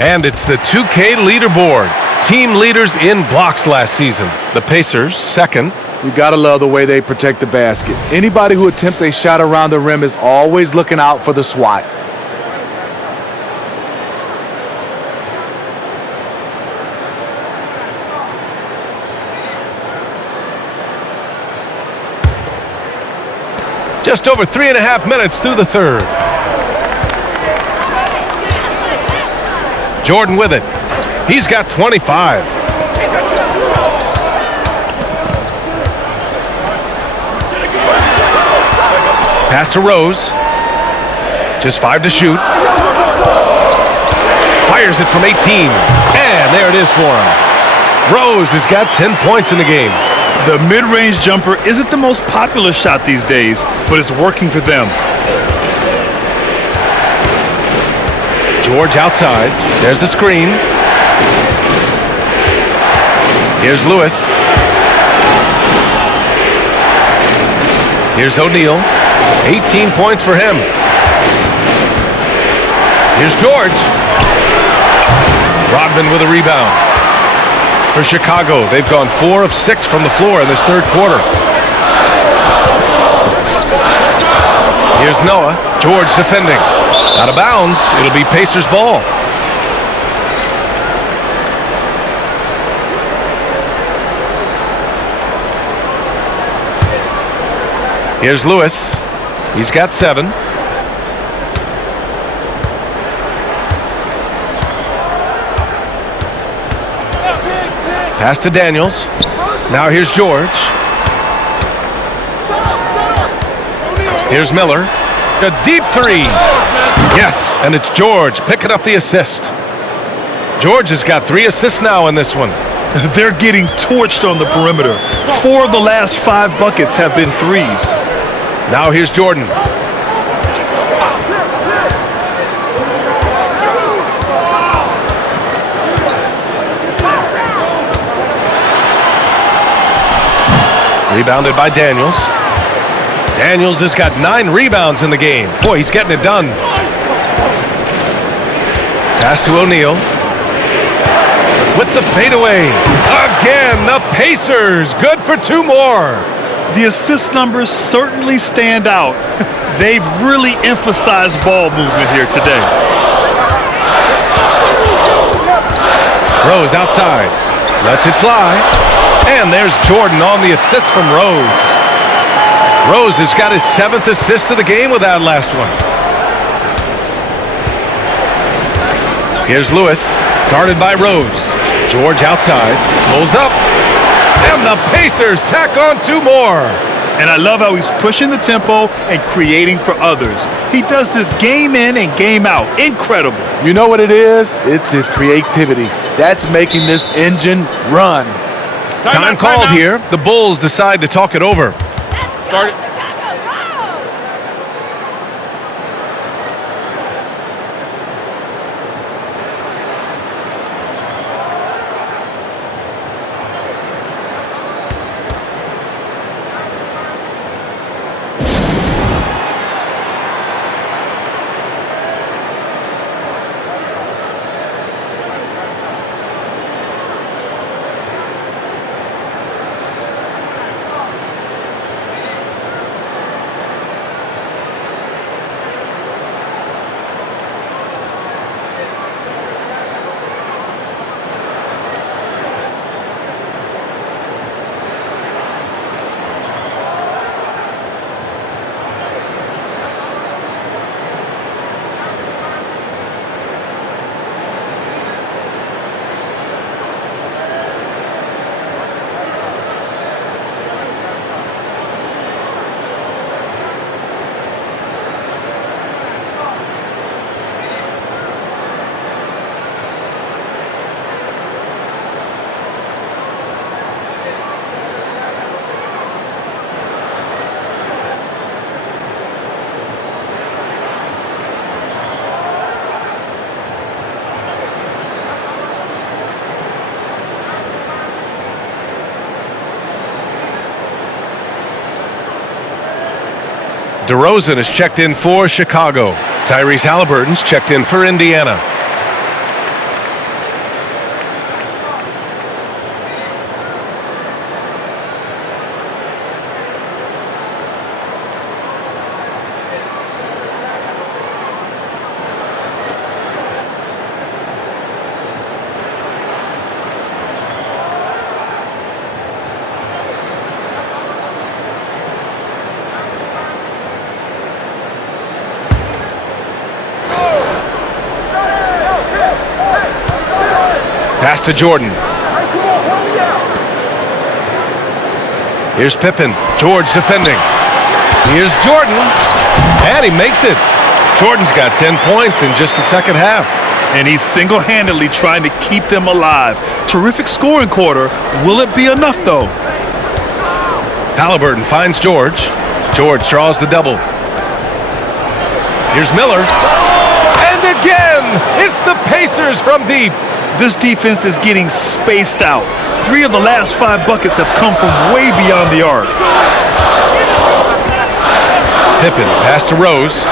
And it's the 2K leaderboard. Team leaders in blocks last season. The Pacers, second. You gotta love the way they protect the basket. Anybody who attempts a shot around the rim is always looking out for the swat. Just over 3.5 minutes through the third. Jordan with it. He's got 25. Pass to Rose. Just 5 to shoot. Fires it from 18. And there it is for him. Rose has got 10 points in the game. The mid-range jumper isn't the most popular shot these days, but it's working for them. George outside. There's a screen. Here's Lewis. Here's O'Neal. 18 points for him. Here's George. Rodman with a rebound. For Chicago, they've gone 4 of 6 from the floor in this third quarter. Here's Noah. George defending. Out of bounds. It'll be Pacers ball. Here's Lewis. He's got 7. Pass to Daniels. Now here's George. Here's Miller. A deep 3. Yes, and it's George picking up the assist. George has got 3 assists now in this one. They're getting torched on the perimeter. 4 of the last 5 buckets have been threes. Now here's Jordan. Rebounded by Daniels. Daniels has got 9 rebounds in the game. Boy, he's getting it done. Pass to O'Neal. with the fadeaway. Again, the Pacers, good for 2 more. The assist numbers certainly stand out. They've really emphasized ball movement here today. Rose outside, lets it fly, and there's Jordan on the assist from Rose. Rose has got his 7th assist of the game with that last one. Here's Lewis, guarded by Rose. George outside, pulls up, and the Pacers tack on 2 more. And I love how he's pushing the tempo and creating for others. He does this game in and game out. Incredible. You know what it is? It's his creativity. That's making this engine run. Time called here. The Bulls decide to talk it over. Guard it. DeRozan is checked in for Chicago. Tyrese Halliburton's checked in for Indiana. Pass to Jordan. Here's Pippen. George defending. Here's Jordan. And he makes it. Jordan's got 10 points in just the second half. And he's single-handedly trying to keep them alive. Terrific scoring quarter. Will it be enough, though? Halliburton finds George. George draws the double. Here's Miller. And again, it's the Pacers from deep. This defense is getting spaced out. 3 of the last 5 buckets have come from way beyond the arc. Pippen, pass to Rose.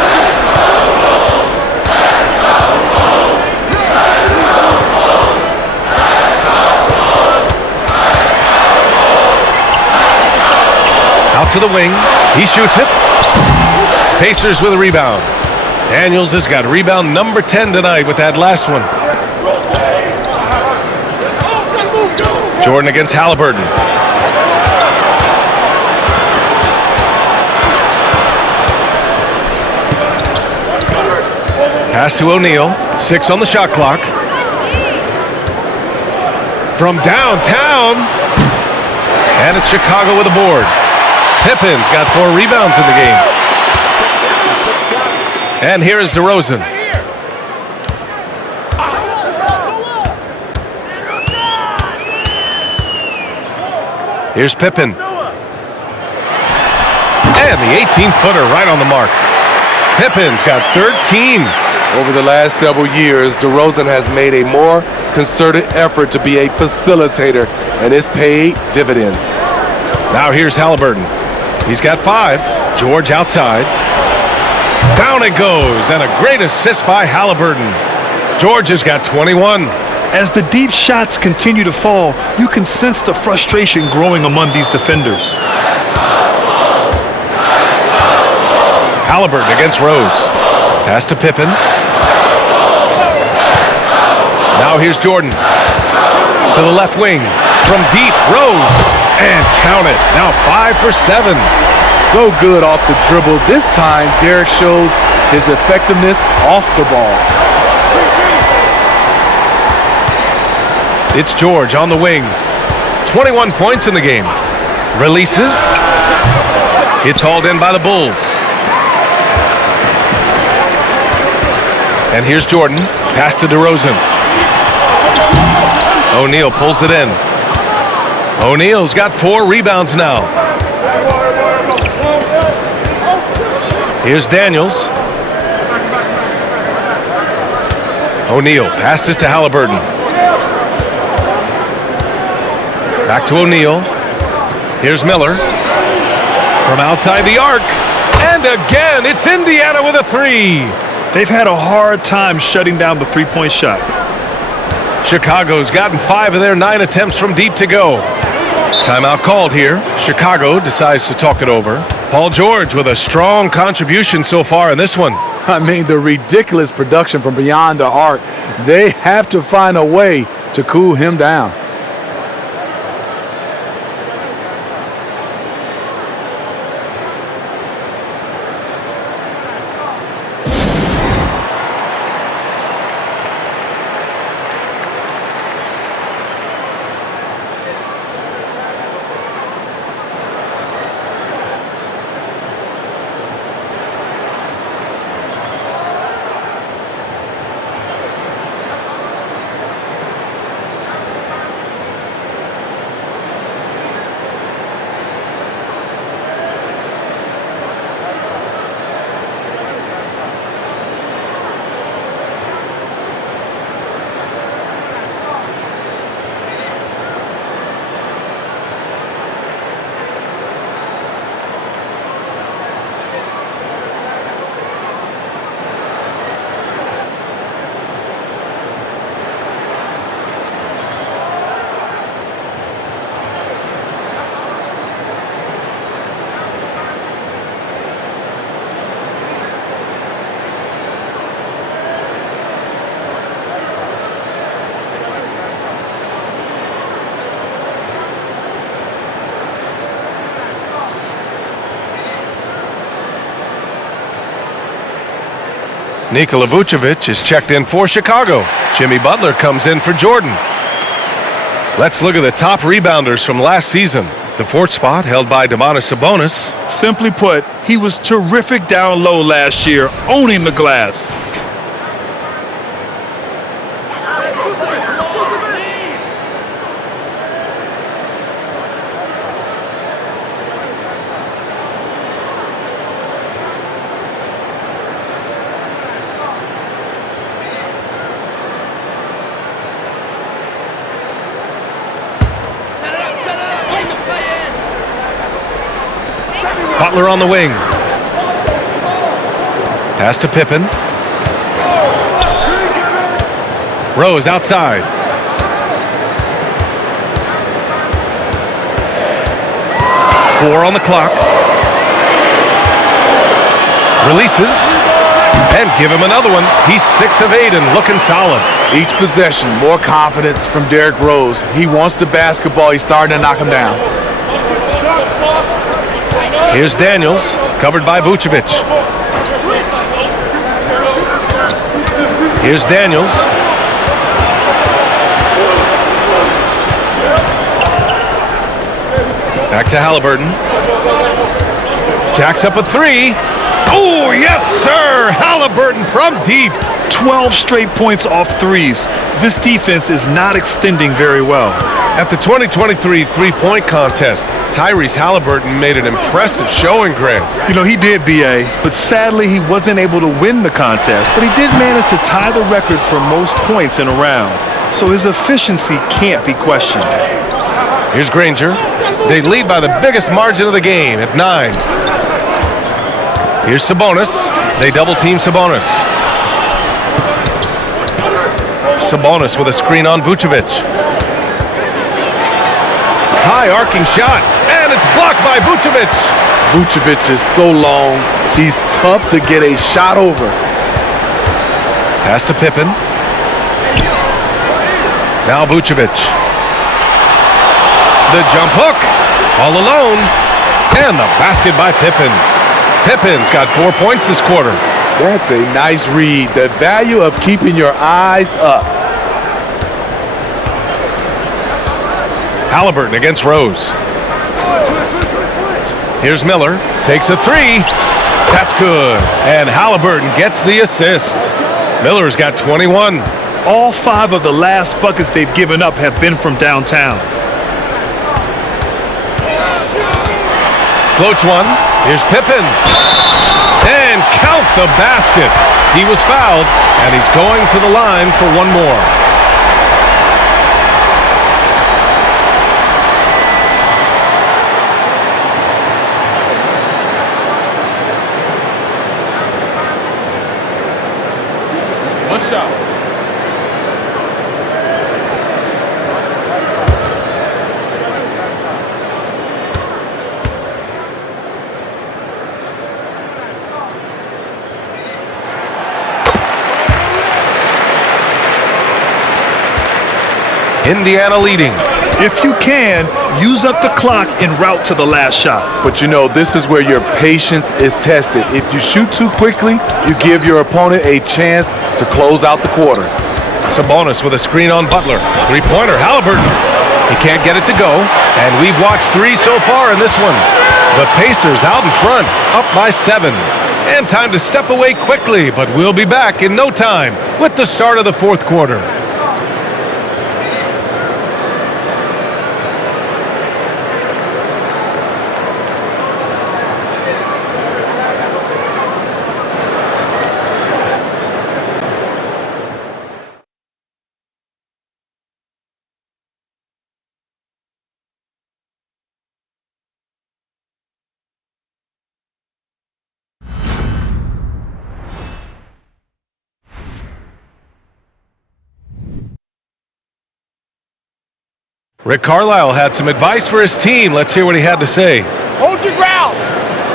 Out to the wing. He shoots it. Pacers with a rebound. Daniels has got rebound number 10 tonight with that last one. Jordan against Halliburton. Pass to O'Neal. 6 on the shot clock. From downtown. And it's Chicago with a board. Pippen's got 4 rebounds in the game. And here is DeRozan. Here's Pippen. And the 18-footer right on the mark. Pippen's got 13. Over the last several years, DeRozan has made a more concerted effort to be a facilitator, and it's paid dividends. Now here's Halliburton. He's got 5. George outside. Down it goes, and a great assist by Halliburton. George has got 21. As the deep shots continue to fall, you can sense the frustration growing among these defenders. Halliburton against Rose. Pass to Pippen. Now here's Jordan. To the left wing. From deep, Rose. And count it. Now 5 for 7. So good off the dribble. This time, Derek shows his effectiveness off the ball. It's George on the wing. 21 points in the game. Releases. It's hauled in by the Bulls. And here's Jordan. Pass to DeRozan. O'Neal pulls it in. O'Neal's got 4 rebounds now. Here's Daniels. O'Neal passes to Halliburton. Back to O'Neal. Here's Miller. From outside the arc. And again, it's Indiana with a 3. They've had a hard time shutting down the three-point shot. Chicago's gotten 5 of their 9 attempts from deep to go. Timeout called here. Chicago decides to talk it over. Paul George with a strong contribution so far in this one. I mean, the ridiculous production from beyond the arc. They have to find a way to cool him down. Nikola Vucevic is checked in for Chicago. Jimmy Butler comes in for Jordan. Let's look at the top rebounders from last season. The 4th spot held by Domantas Sabonis. Simply put, he was terrific down low last year, owning the glass. Butler on the wing. Pass to Pippen. Rose outside. Four on the clock. Releases. And give him another one. He's 6 of 8 and looking solid. Each possession, more confidence from Derrick Rose. He wants the basketball. He's starting to knock him down. Here's Daniels, covered by Vucevic. Here's Daniels. Back to Halliburton. Jacks up a 3. Oh, yes, sir! Halliburton from deep. 12 straight points off threes. This defense is not extending very well. At the 2023 three-point contest, Tyrese Halliburton made an impressive showing, Greg. You know, he did, B.A., but sadly he wasn't able to win the contest, but he did manage to tie the record for most points in a round, so his efficiency can't be questioned. Here's Granger. They lead by the biggest margin of the game at 9. Here's Sabonis. They double-team Sabonis. Sabonis with a screen on Vucevic. High arcing shot, and it's blocked by Vucevic. Vucevic is so long, he's tough to get a shot over. Pass to Pippen. Now Vucevic. The jump hook, all alone, and the basket by Pippen. Pippen's got 4 points this quarter. That's a nice read. The value of keeping your eyes up. Halliburton against Rose. Here's Miller, takes a three. That's good. And Halliburton gets the assist. Miller's got 21. All 5 of the last buckets they've given up have been from downtown. Floats one. Here's Pippen. And count the basket. He was fouled, and he's going to the line for one more. One shot. Indiana leading. If you can, use up the clock en route to the last shot. But you know, this is where your patience is tested. If you shoot too quickly, you give your opponent a chance to close out the quarter. Sabonis with a screen on Butler. Three-pointer, Halliburton. He can't get it to go, and we've watched 3 so far in this one. The Pacers out in front, up by 7. And time to step away quickly, but we'll be back in no time with the start of the fourth quarter. Rick Carlisle had some advice for his team. Let's hear what he had to say. Hold your ground.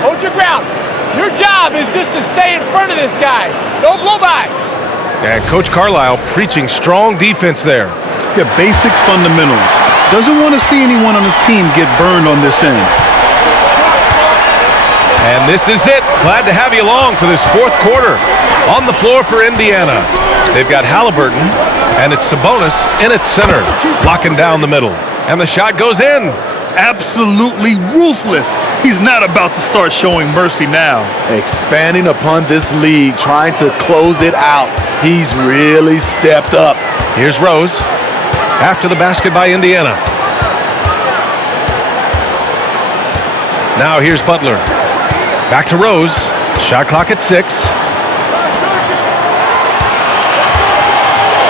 Hold your ground. Your job is just to stay in front of this guy. No blow-bys. And Coach Carlisle preaching strong defense there. Yeah, basic fundamentals. Doesn't want to see anyone on his team get burned on this end. And this is it. Glad to have you along for this fourth quarter. On the floor for Indiana, they've got Halliburton, and it's Sabonis in its center, blocking down the middle. And the shot goes in. Absolutely ruthless. He's not about to start showing mercy now. Expanding upon this lead, trying to close it out. He's really stepped up. Here's Rose. After the basket by Indiana. Now here's Butler. Back to Rose. Shot clock at 6.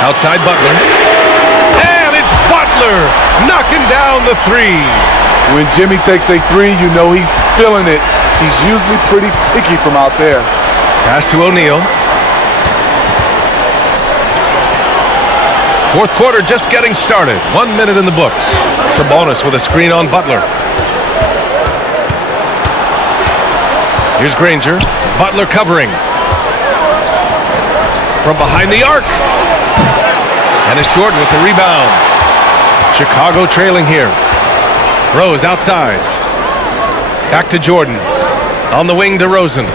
Outside Butler. And it's Butler knocking down the three. When Jimmy takes a three, you know he's feeling it. He's usually pretty picky from out there. Pass to O'Neal. Fourth quarter just getting started. 1 minute in the books. Sabonis with a screen on Butler. Here's Granger. Butler covering. From behind the arc. And it's Jordan with the rebound. Chicago trailing here. Rose outside. Back to Jordan. On the wing to Rosen.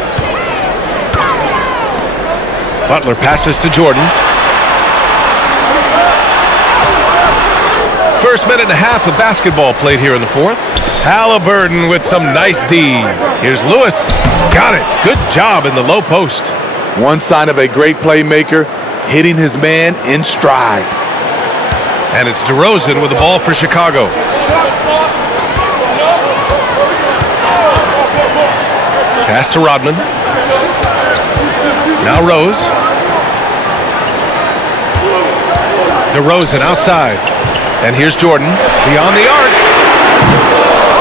Butler passes to Jordan. First minute and a half of basketball played here in the fourth. Halliburton with some nice D. Here's Lewis. Got it. Good job in the low post. One sign of a great playmaker, hitting his man in stride. And it's DeRozan with the ball for Chicago. Pass to Rodman. Now Rose. DeRozan outside. And here's Jordan beyond the arc.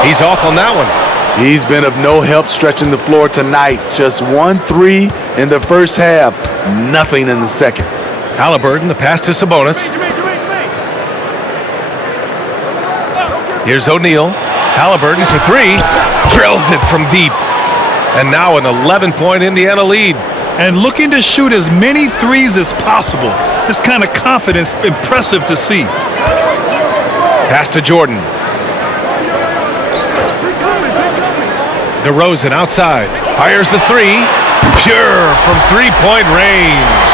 He's off on that one. He's been of no help stretching the floor tonight. Just 1 3 in the first half. Nothing in the second. Halliburton, the pass to Sabonis. Here's O'Neal. Halliburton for three. Drills it from deep. And now an 11-point Indiana lead. And looking to shoot as many threes as possible. This kind of confidence, impressive to see. Pass to Jordan. DeRozan outside. Fires the three. Pure from three-point range.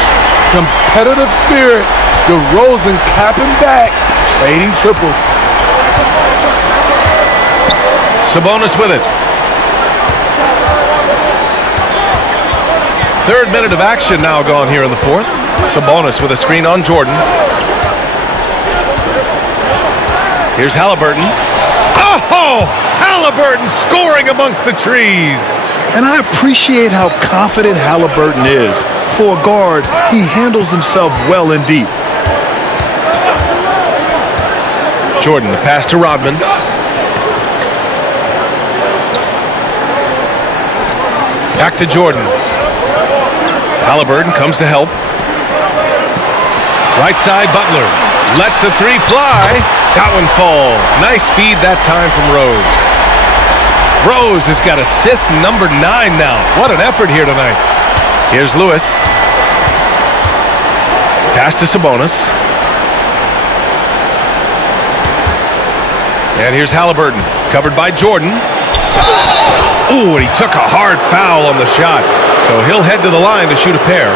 Competitive spirit. DeRozan clapping back, trading triples. Sabonis with it. Third minute of action now gone here in the fourth. Sabonis with a screen on Jordan. Here's Halliburton. Oh! Halliburton scoring amongst the trees. And I appreciate how confident Halliburton is. For a guard, he handles himself well and deep. Jordan, the pass to Rodman. Back to Jordan. Halliburton comes to help. Right side, Butler. Lets the three fly. That one falls. Nice feed that time from Rose. Rose has got assist number 9 now. What an effort here tonight. Here's Lewis. Pass to Sabonis. And here's Halliburton, covered by Jordan. Ooh, and he took a hard foul on the shot. So he'll head to the line to shoot a pair.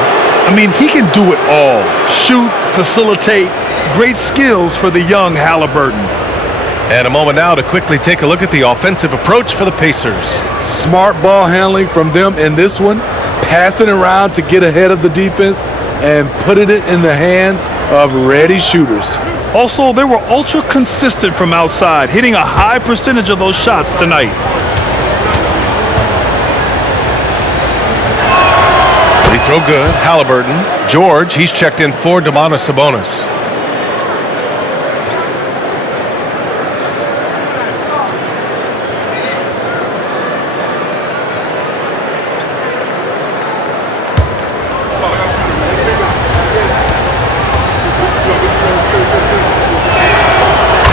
I mean, he can do it all. Shoot, facilitate. Great skills for the young Halliburton. And a moment now to quickly take a look at the offensive approach for the Pacers. Smart ball handling from them in this one. Passing around to get ahead of the defense and putting it in the hands of ready shooters. Also, they were ultra consistent from outside, hitting a high percentage of those shots tonight. Free throw good. Halliburton. George, he's checked in for Domantas Sabonis.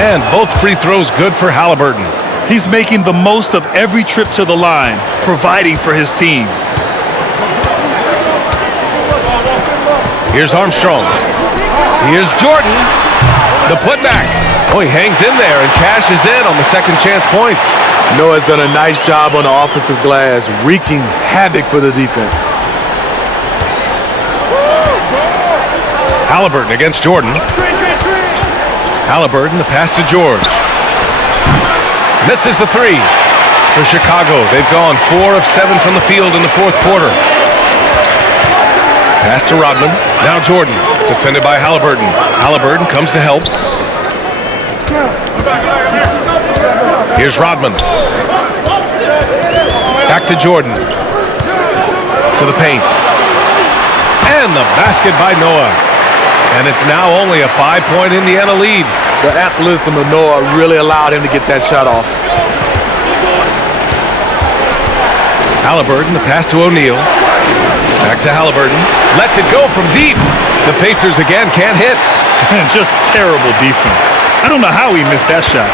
And both free throws good for Halliburton. He's making the most of every trip to the line, providing for his team. Here's Armstrong. Here's Jordan. The putback. Oh, he hangs in there and cashes in on the second chance points. Noah's done a nice job on the offensive glass, wreaking havoc for the defense. Halliburton against Jordan. Halliburton, the pass to George. Misses the three for Chicago. They've gone 4 of 7 from the field in the fourth quarter. Pass to Rodman. Now Jordan, defended by Halliburton. Halliburton comes to help. Here's Rodman. Back to Jordan. To the paint. And the basket by Noah. And it's now only a 5-point Indiana lead. The athleticism of Noah really allowed him to get that shot off. Halliburton, the pass to O'Neal. Back to Halliburton. Lets it go from deep. The Pacers again can't hit. Just terrible defense. I don't know how he missed that shot.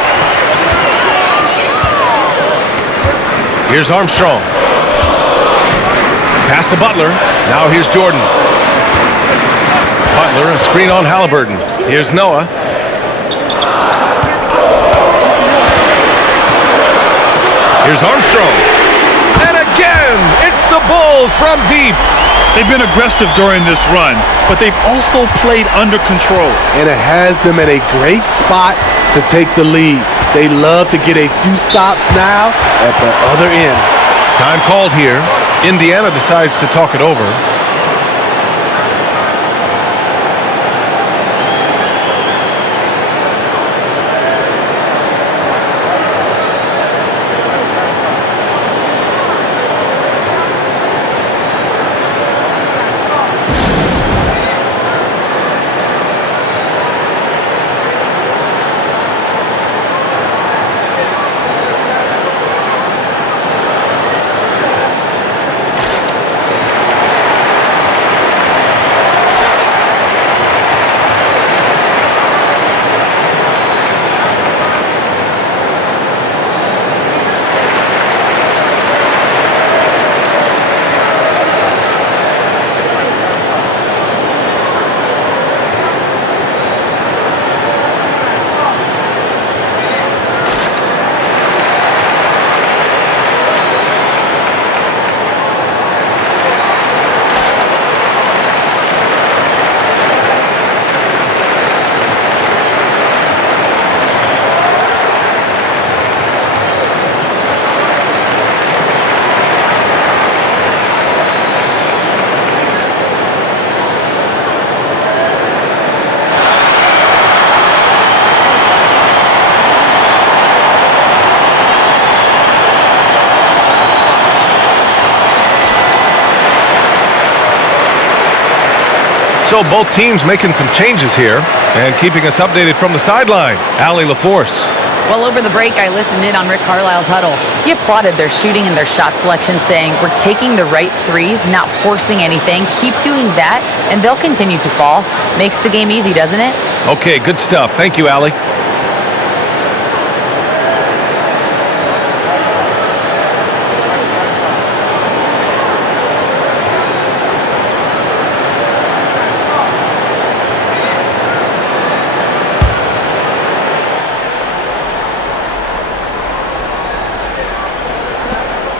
Here's Armstrong. Pass to Butler. Now here's Jordan. Butler, a screen on Halliburton. Here's Noah. Here's Armstrong. And again, it's the Bulls from deep. They've been aggressive during this run, but they've also played under control. And it has them at a great spot to take the lead. They love to get a few stops now at the other end. Time called here. Indiana decides to talk it over. So both teams making some changes here and keeping us updated from the sideline. Allie LaForce. Well, over the break, I listened in on Rick Carlisle's huddle. He applauded their shooting and their shot selection, saying, "We're taking the right threes, not forcing anything. Keep doing that, and they'll continue to fall." Makes the game easy, doesn't it? Okay, good stuff. Thank you, Allie.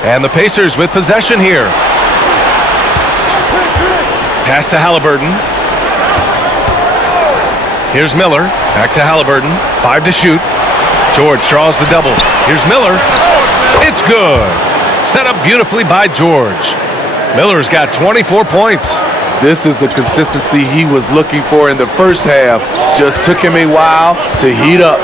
And the Pacers with possession here. Pass to Halliburton. Here's Miller. Back to Halliburton. 5 to shoot. George draws the double. Here's Miller. It's good. Set up beautifully by George. Miller's got 24 points. This is the consistency he was looking for in the first half. Just took him a while to heat up.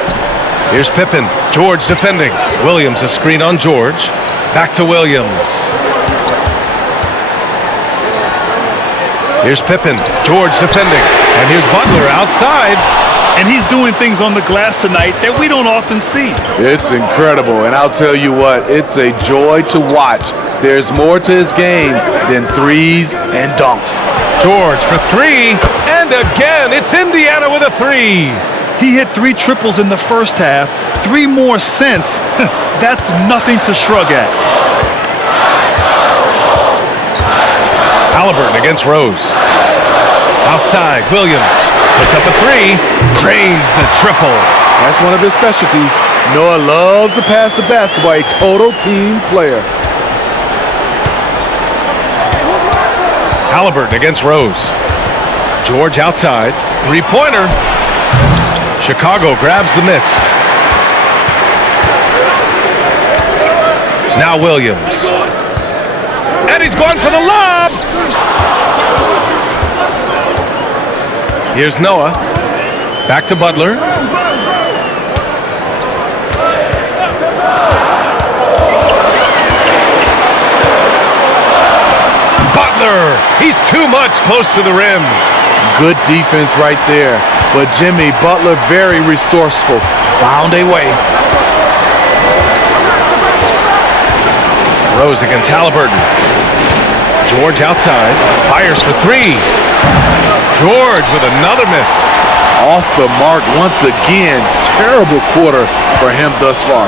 Here's Pippen. George defending. Williams a screen on George. Back to Williams. Here's Pippen. George defending. And here's Butler outside. And he's doing things on the glass tonight that we don't often see. It's incredible, and I'll tell you what, it's a joy to watch. There's more to his game than threes and dunks. George for 3, and again, it's Indiana with a 3. He hit 3 triples in the first half, 3 more since. That's nothing to shrug at. Halliburton against Rose. Outside, Williams puts up a 3, drains the triple. That's one of his specialties. Noah loves to pass the basketball, a total team player. Halliburton against Rose. George outside, 3-pointer. Chicago grabs the miss. Now Williams. And he's going for the lob. Here's Noah. Back to Butler. Butler. He's too much close to the rim. Good defense right there. But Jimmy Butler, very resourceful. Found a way. Rose against Halliburton. George outside. Fires for 3. George with another miss. Off the mark once again. Terrible quarter for him thus far.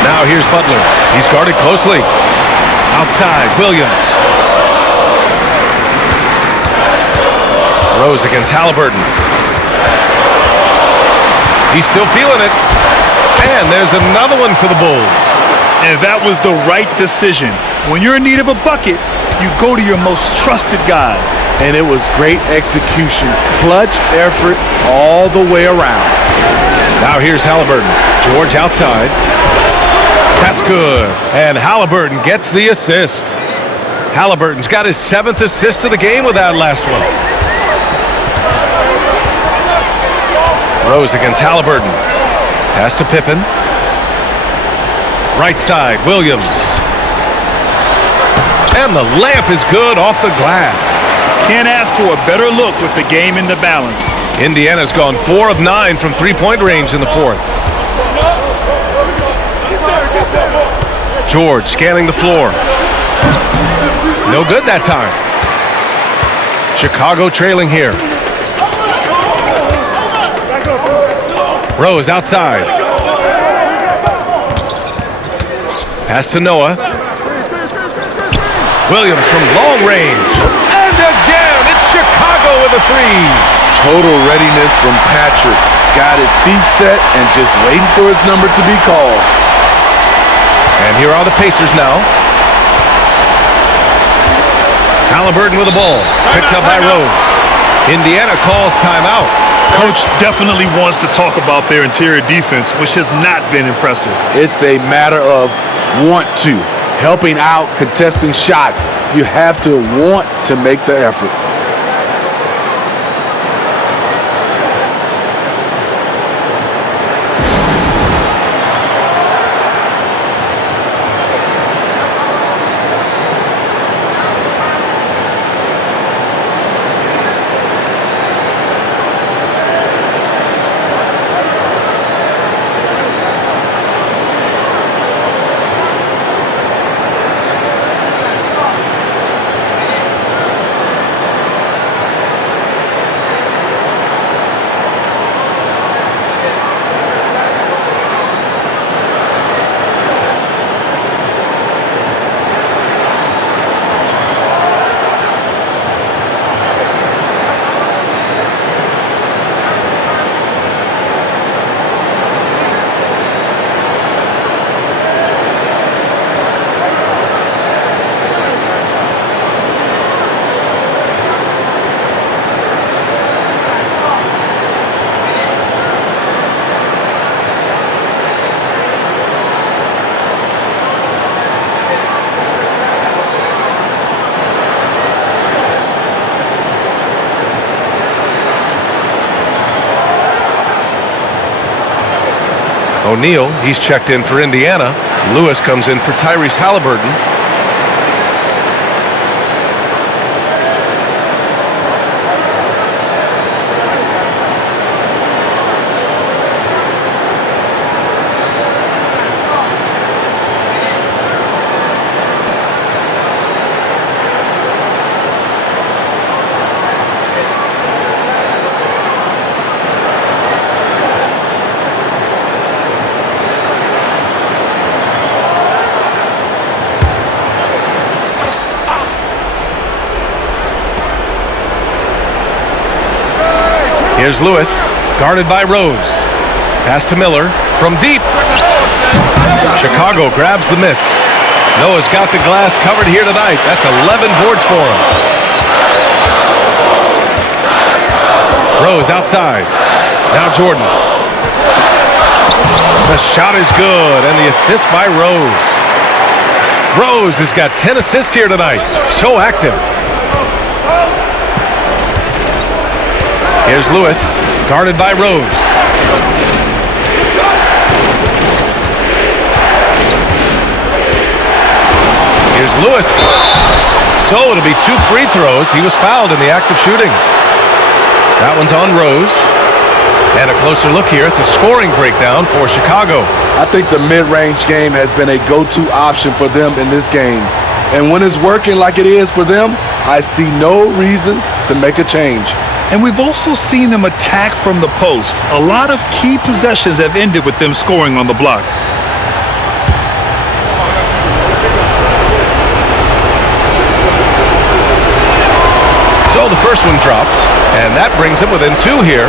Now here's Butler. He's guarded closely. Outside, Williams. Rose against Halliburton. He's still feeling it. And there's another one for the Bulls. And that was the right decision. When you're in need of a bucket, you go to your most trusted guys. And it was great execution. Clutch effort all the way around. Now here's Halliburton. George outside. That's good. And Halliburton gets the assist. Halliburton's got his 7th assist of the game with that last one. Rose against Halliburton. Pass to Pippen. Right side, Williams. And the layup is good off the glass. Can't ask for a better look with the game in the balance. Indiana's gone 4 of 9 from 3-point range in the 4th. George scanning the floor. No good that time. Chicago trailing here. Rose outside. Pass to Noah. Williams from long range. And again, it's Chicago with a 3. Total readiness from Patrick. Got his feet set and just waiting for his number to be called. And here are the Pacers now. Halliburton with the ball. Picked up by Rose. Indiana calls timeout. Coach definitely wants to talk about their interior defense, which has not been impressive. It's a matter of want to. Helping out, contesting shots. You have to want to make the effort. O'Neal, he's checked in for Indiana. Lewis comes in for Tyrese Halliburton. Here's Lewis, guarded by Rose. Pass to Miller from deep. Chicago grabs the miss. Noah's got the glass covered here tonight. That's 11 boards for him. Rose outside. Now Jordan. The shot is good, and the assist by Rose. Rose has got 10 assists here tonight. So active. Here's Lewis, guarded by Rose. Here's Lewis. So it'll be 2 free throws. He was fouled in the act of shooting. That one's on Rose. And a closer look here at the scoring breakdown for Chicago. I think the mid-range game has been a go-to option for them in this game. And when it's working like it is for them, I see no reason to make a change. And we've also seen them attack from the post. A lot of key possessions have ended with them scoring on the block. So the first one drops, and that brings them within 2 here.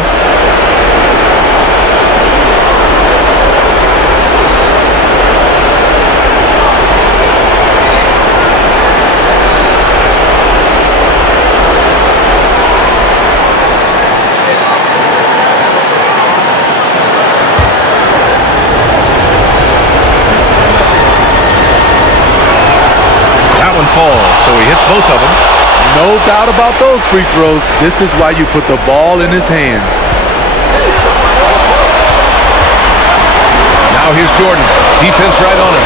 Falls, so he hits both of them. No doubt about those free throws. This is why you put the ball in his hands. Now here's Jordan. Defense right on him.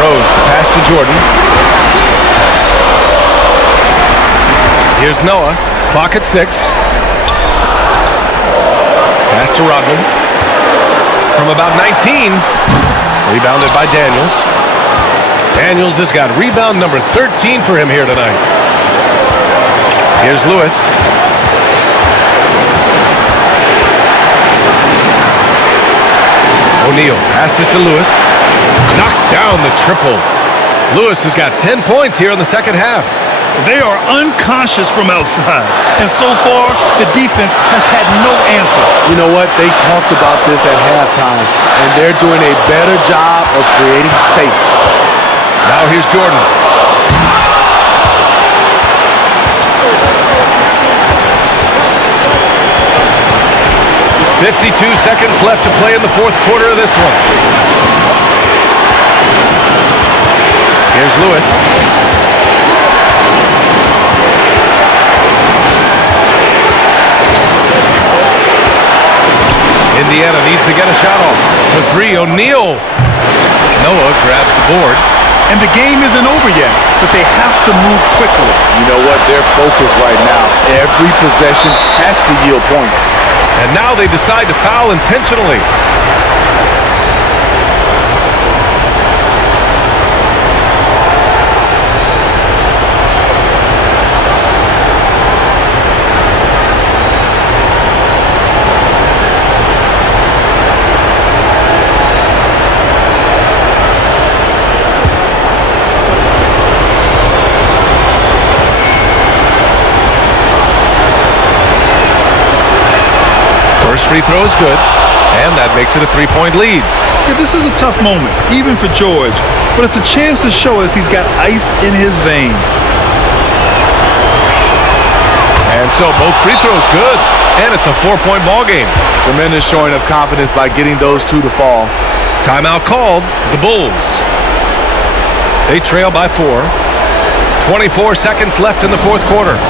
Rose, the pass to Jordan. Here's Noah. Clock at 6. Pass to Rodman. From about 19. Rebounded by Daniels. Daniels has got rebound number 13 for him here tonight. Here's Lewis. O'Neal passes to Lewis. Knocks down the triple. Lewis has got 10 points here in the second half. They are unconscious from outside. And so far, the defense has had no answer. You know what? They talked about this at halftime, and they're doing a better job of creating space. Now here's Jordan. "52 seconds left to play in the fourth quarter of this one." Here's Lewis. Indiana needs to get a shot off. For 3, O'Neal. Noah grabs the board. And the game isn't over yet, but they have to move quickly. You know what? They're focused right now. Every possession has to yield points. And now they decide to foul intentionally. First free throw is good, and that makes it a 3-point lead. Yeah, this is a tough moment, even for George, but it's a chance to show us he's got ice in his veins. And so both free throws good, and it's a 4-point ball game. Tremendous showing of confidence by getting those 2 to fall. Timeout called, the Bulls. They trail by 4. 24 seconds left in the fourth quarter.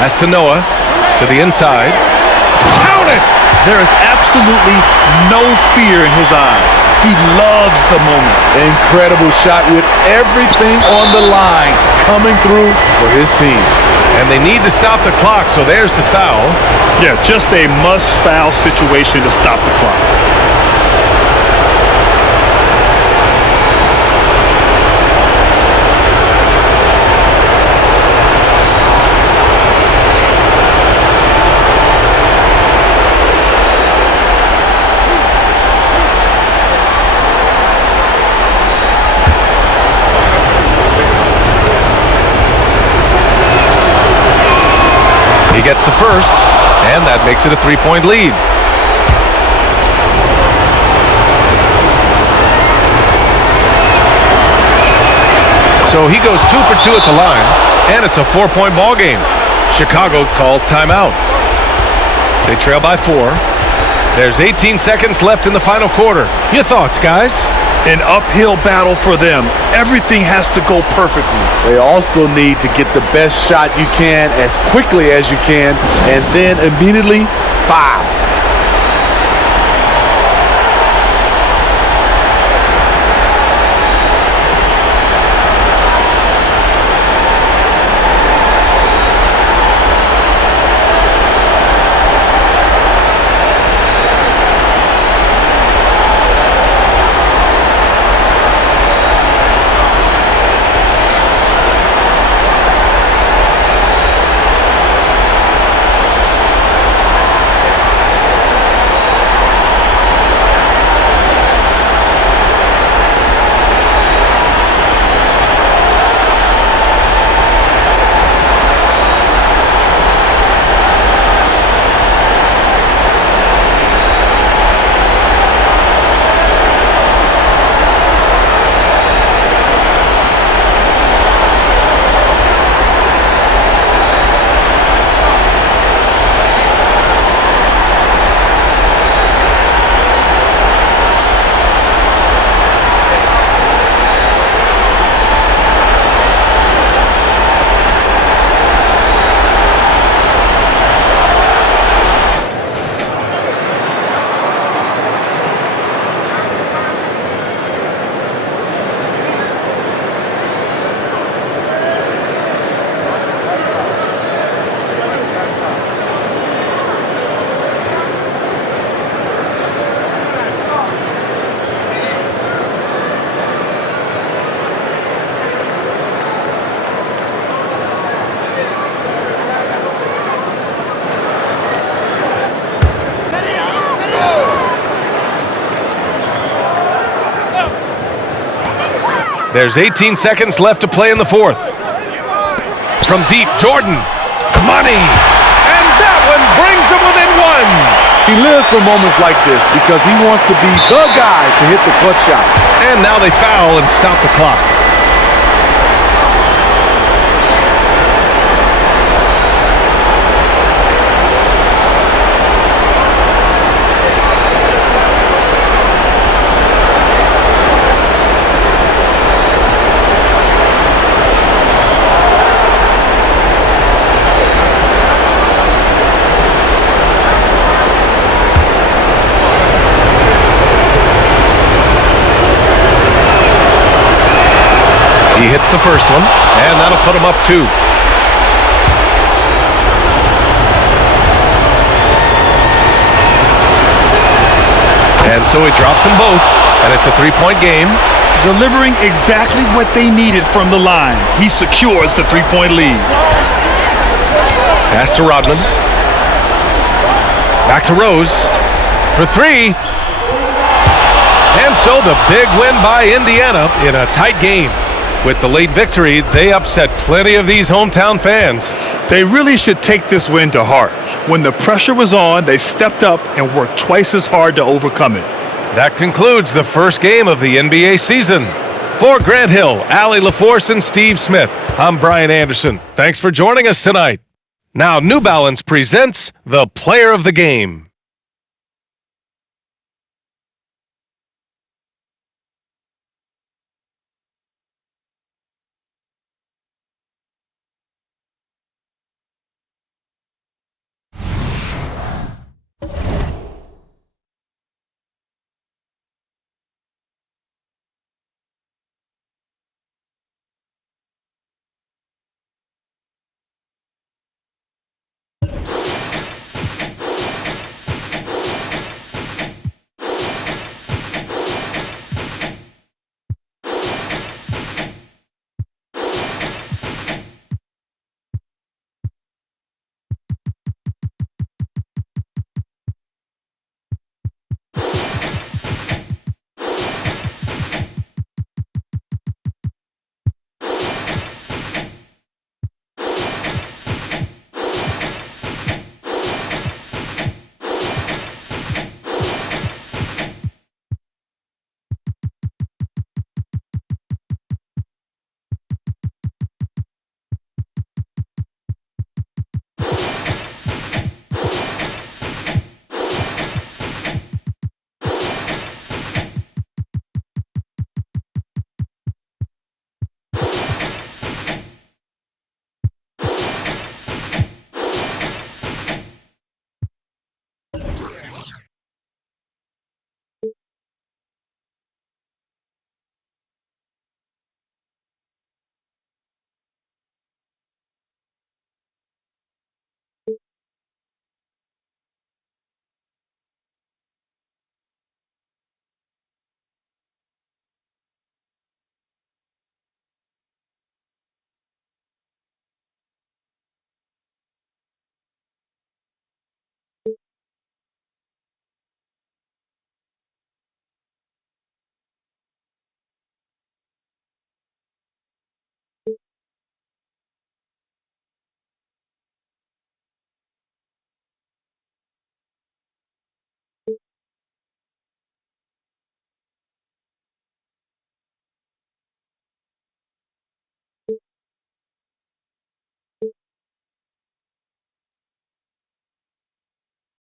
Pass to Noah, to the inside. Count it! There is absolutely no fear in his eyes. He loves the moment. Incredible shot with everything on the line coming through for his team. And they need to stop the clock, so there's the foul. Yeah, just a must-foul situation to stop the clock. He gets the first, and that makes it a 3-point lead. So he goes 2 for 2 at the line, and it's a 4-point ball game. Chicago calls timeout. They trail by 4. There's 18 seconds left in the final quarter. Your thoughts, guys? An uphill battle for them. Everything has to go perfectly. They also need to get the best shot you can as quickly as you can, and then immediately foul. There's 18 seconds left to play in the fourth. From deep, Jordan. Money. And that one brings them within one. He lives for moments like this because he wants to be the guy to hit the clutch shot. And now they foul and stop the clock. He hits the first one, and that'll put him up 2. And so he drops them both, and it's a 3-point game. Delivering exactly what they needed from the line. He secures the 3-point lead. Pass to Rodman. Back to Rose for 3. And so the big win by Indiana in a tight game. With the late victory, they upset plenty of these hometown fans. They really should take this win to heart. When the pressure was on, they stepped up and worked twice as hard to overcome it. That concludes the first game of the NBA season. For Grant Hill, Allie LaForce, and Steve Smith, I'm Brian Anderson. Thanks for joining us tonight. Now, New Balance presents the Player of the Game.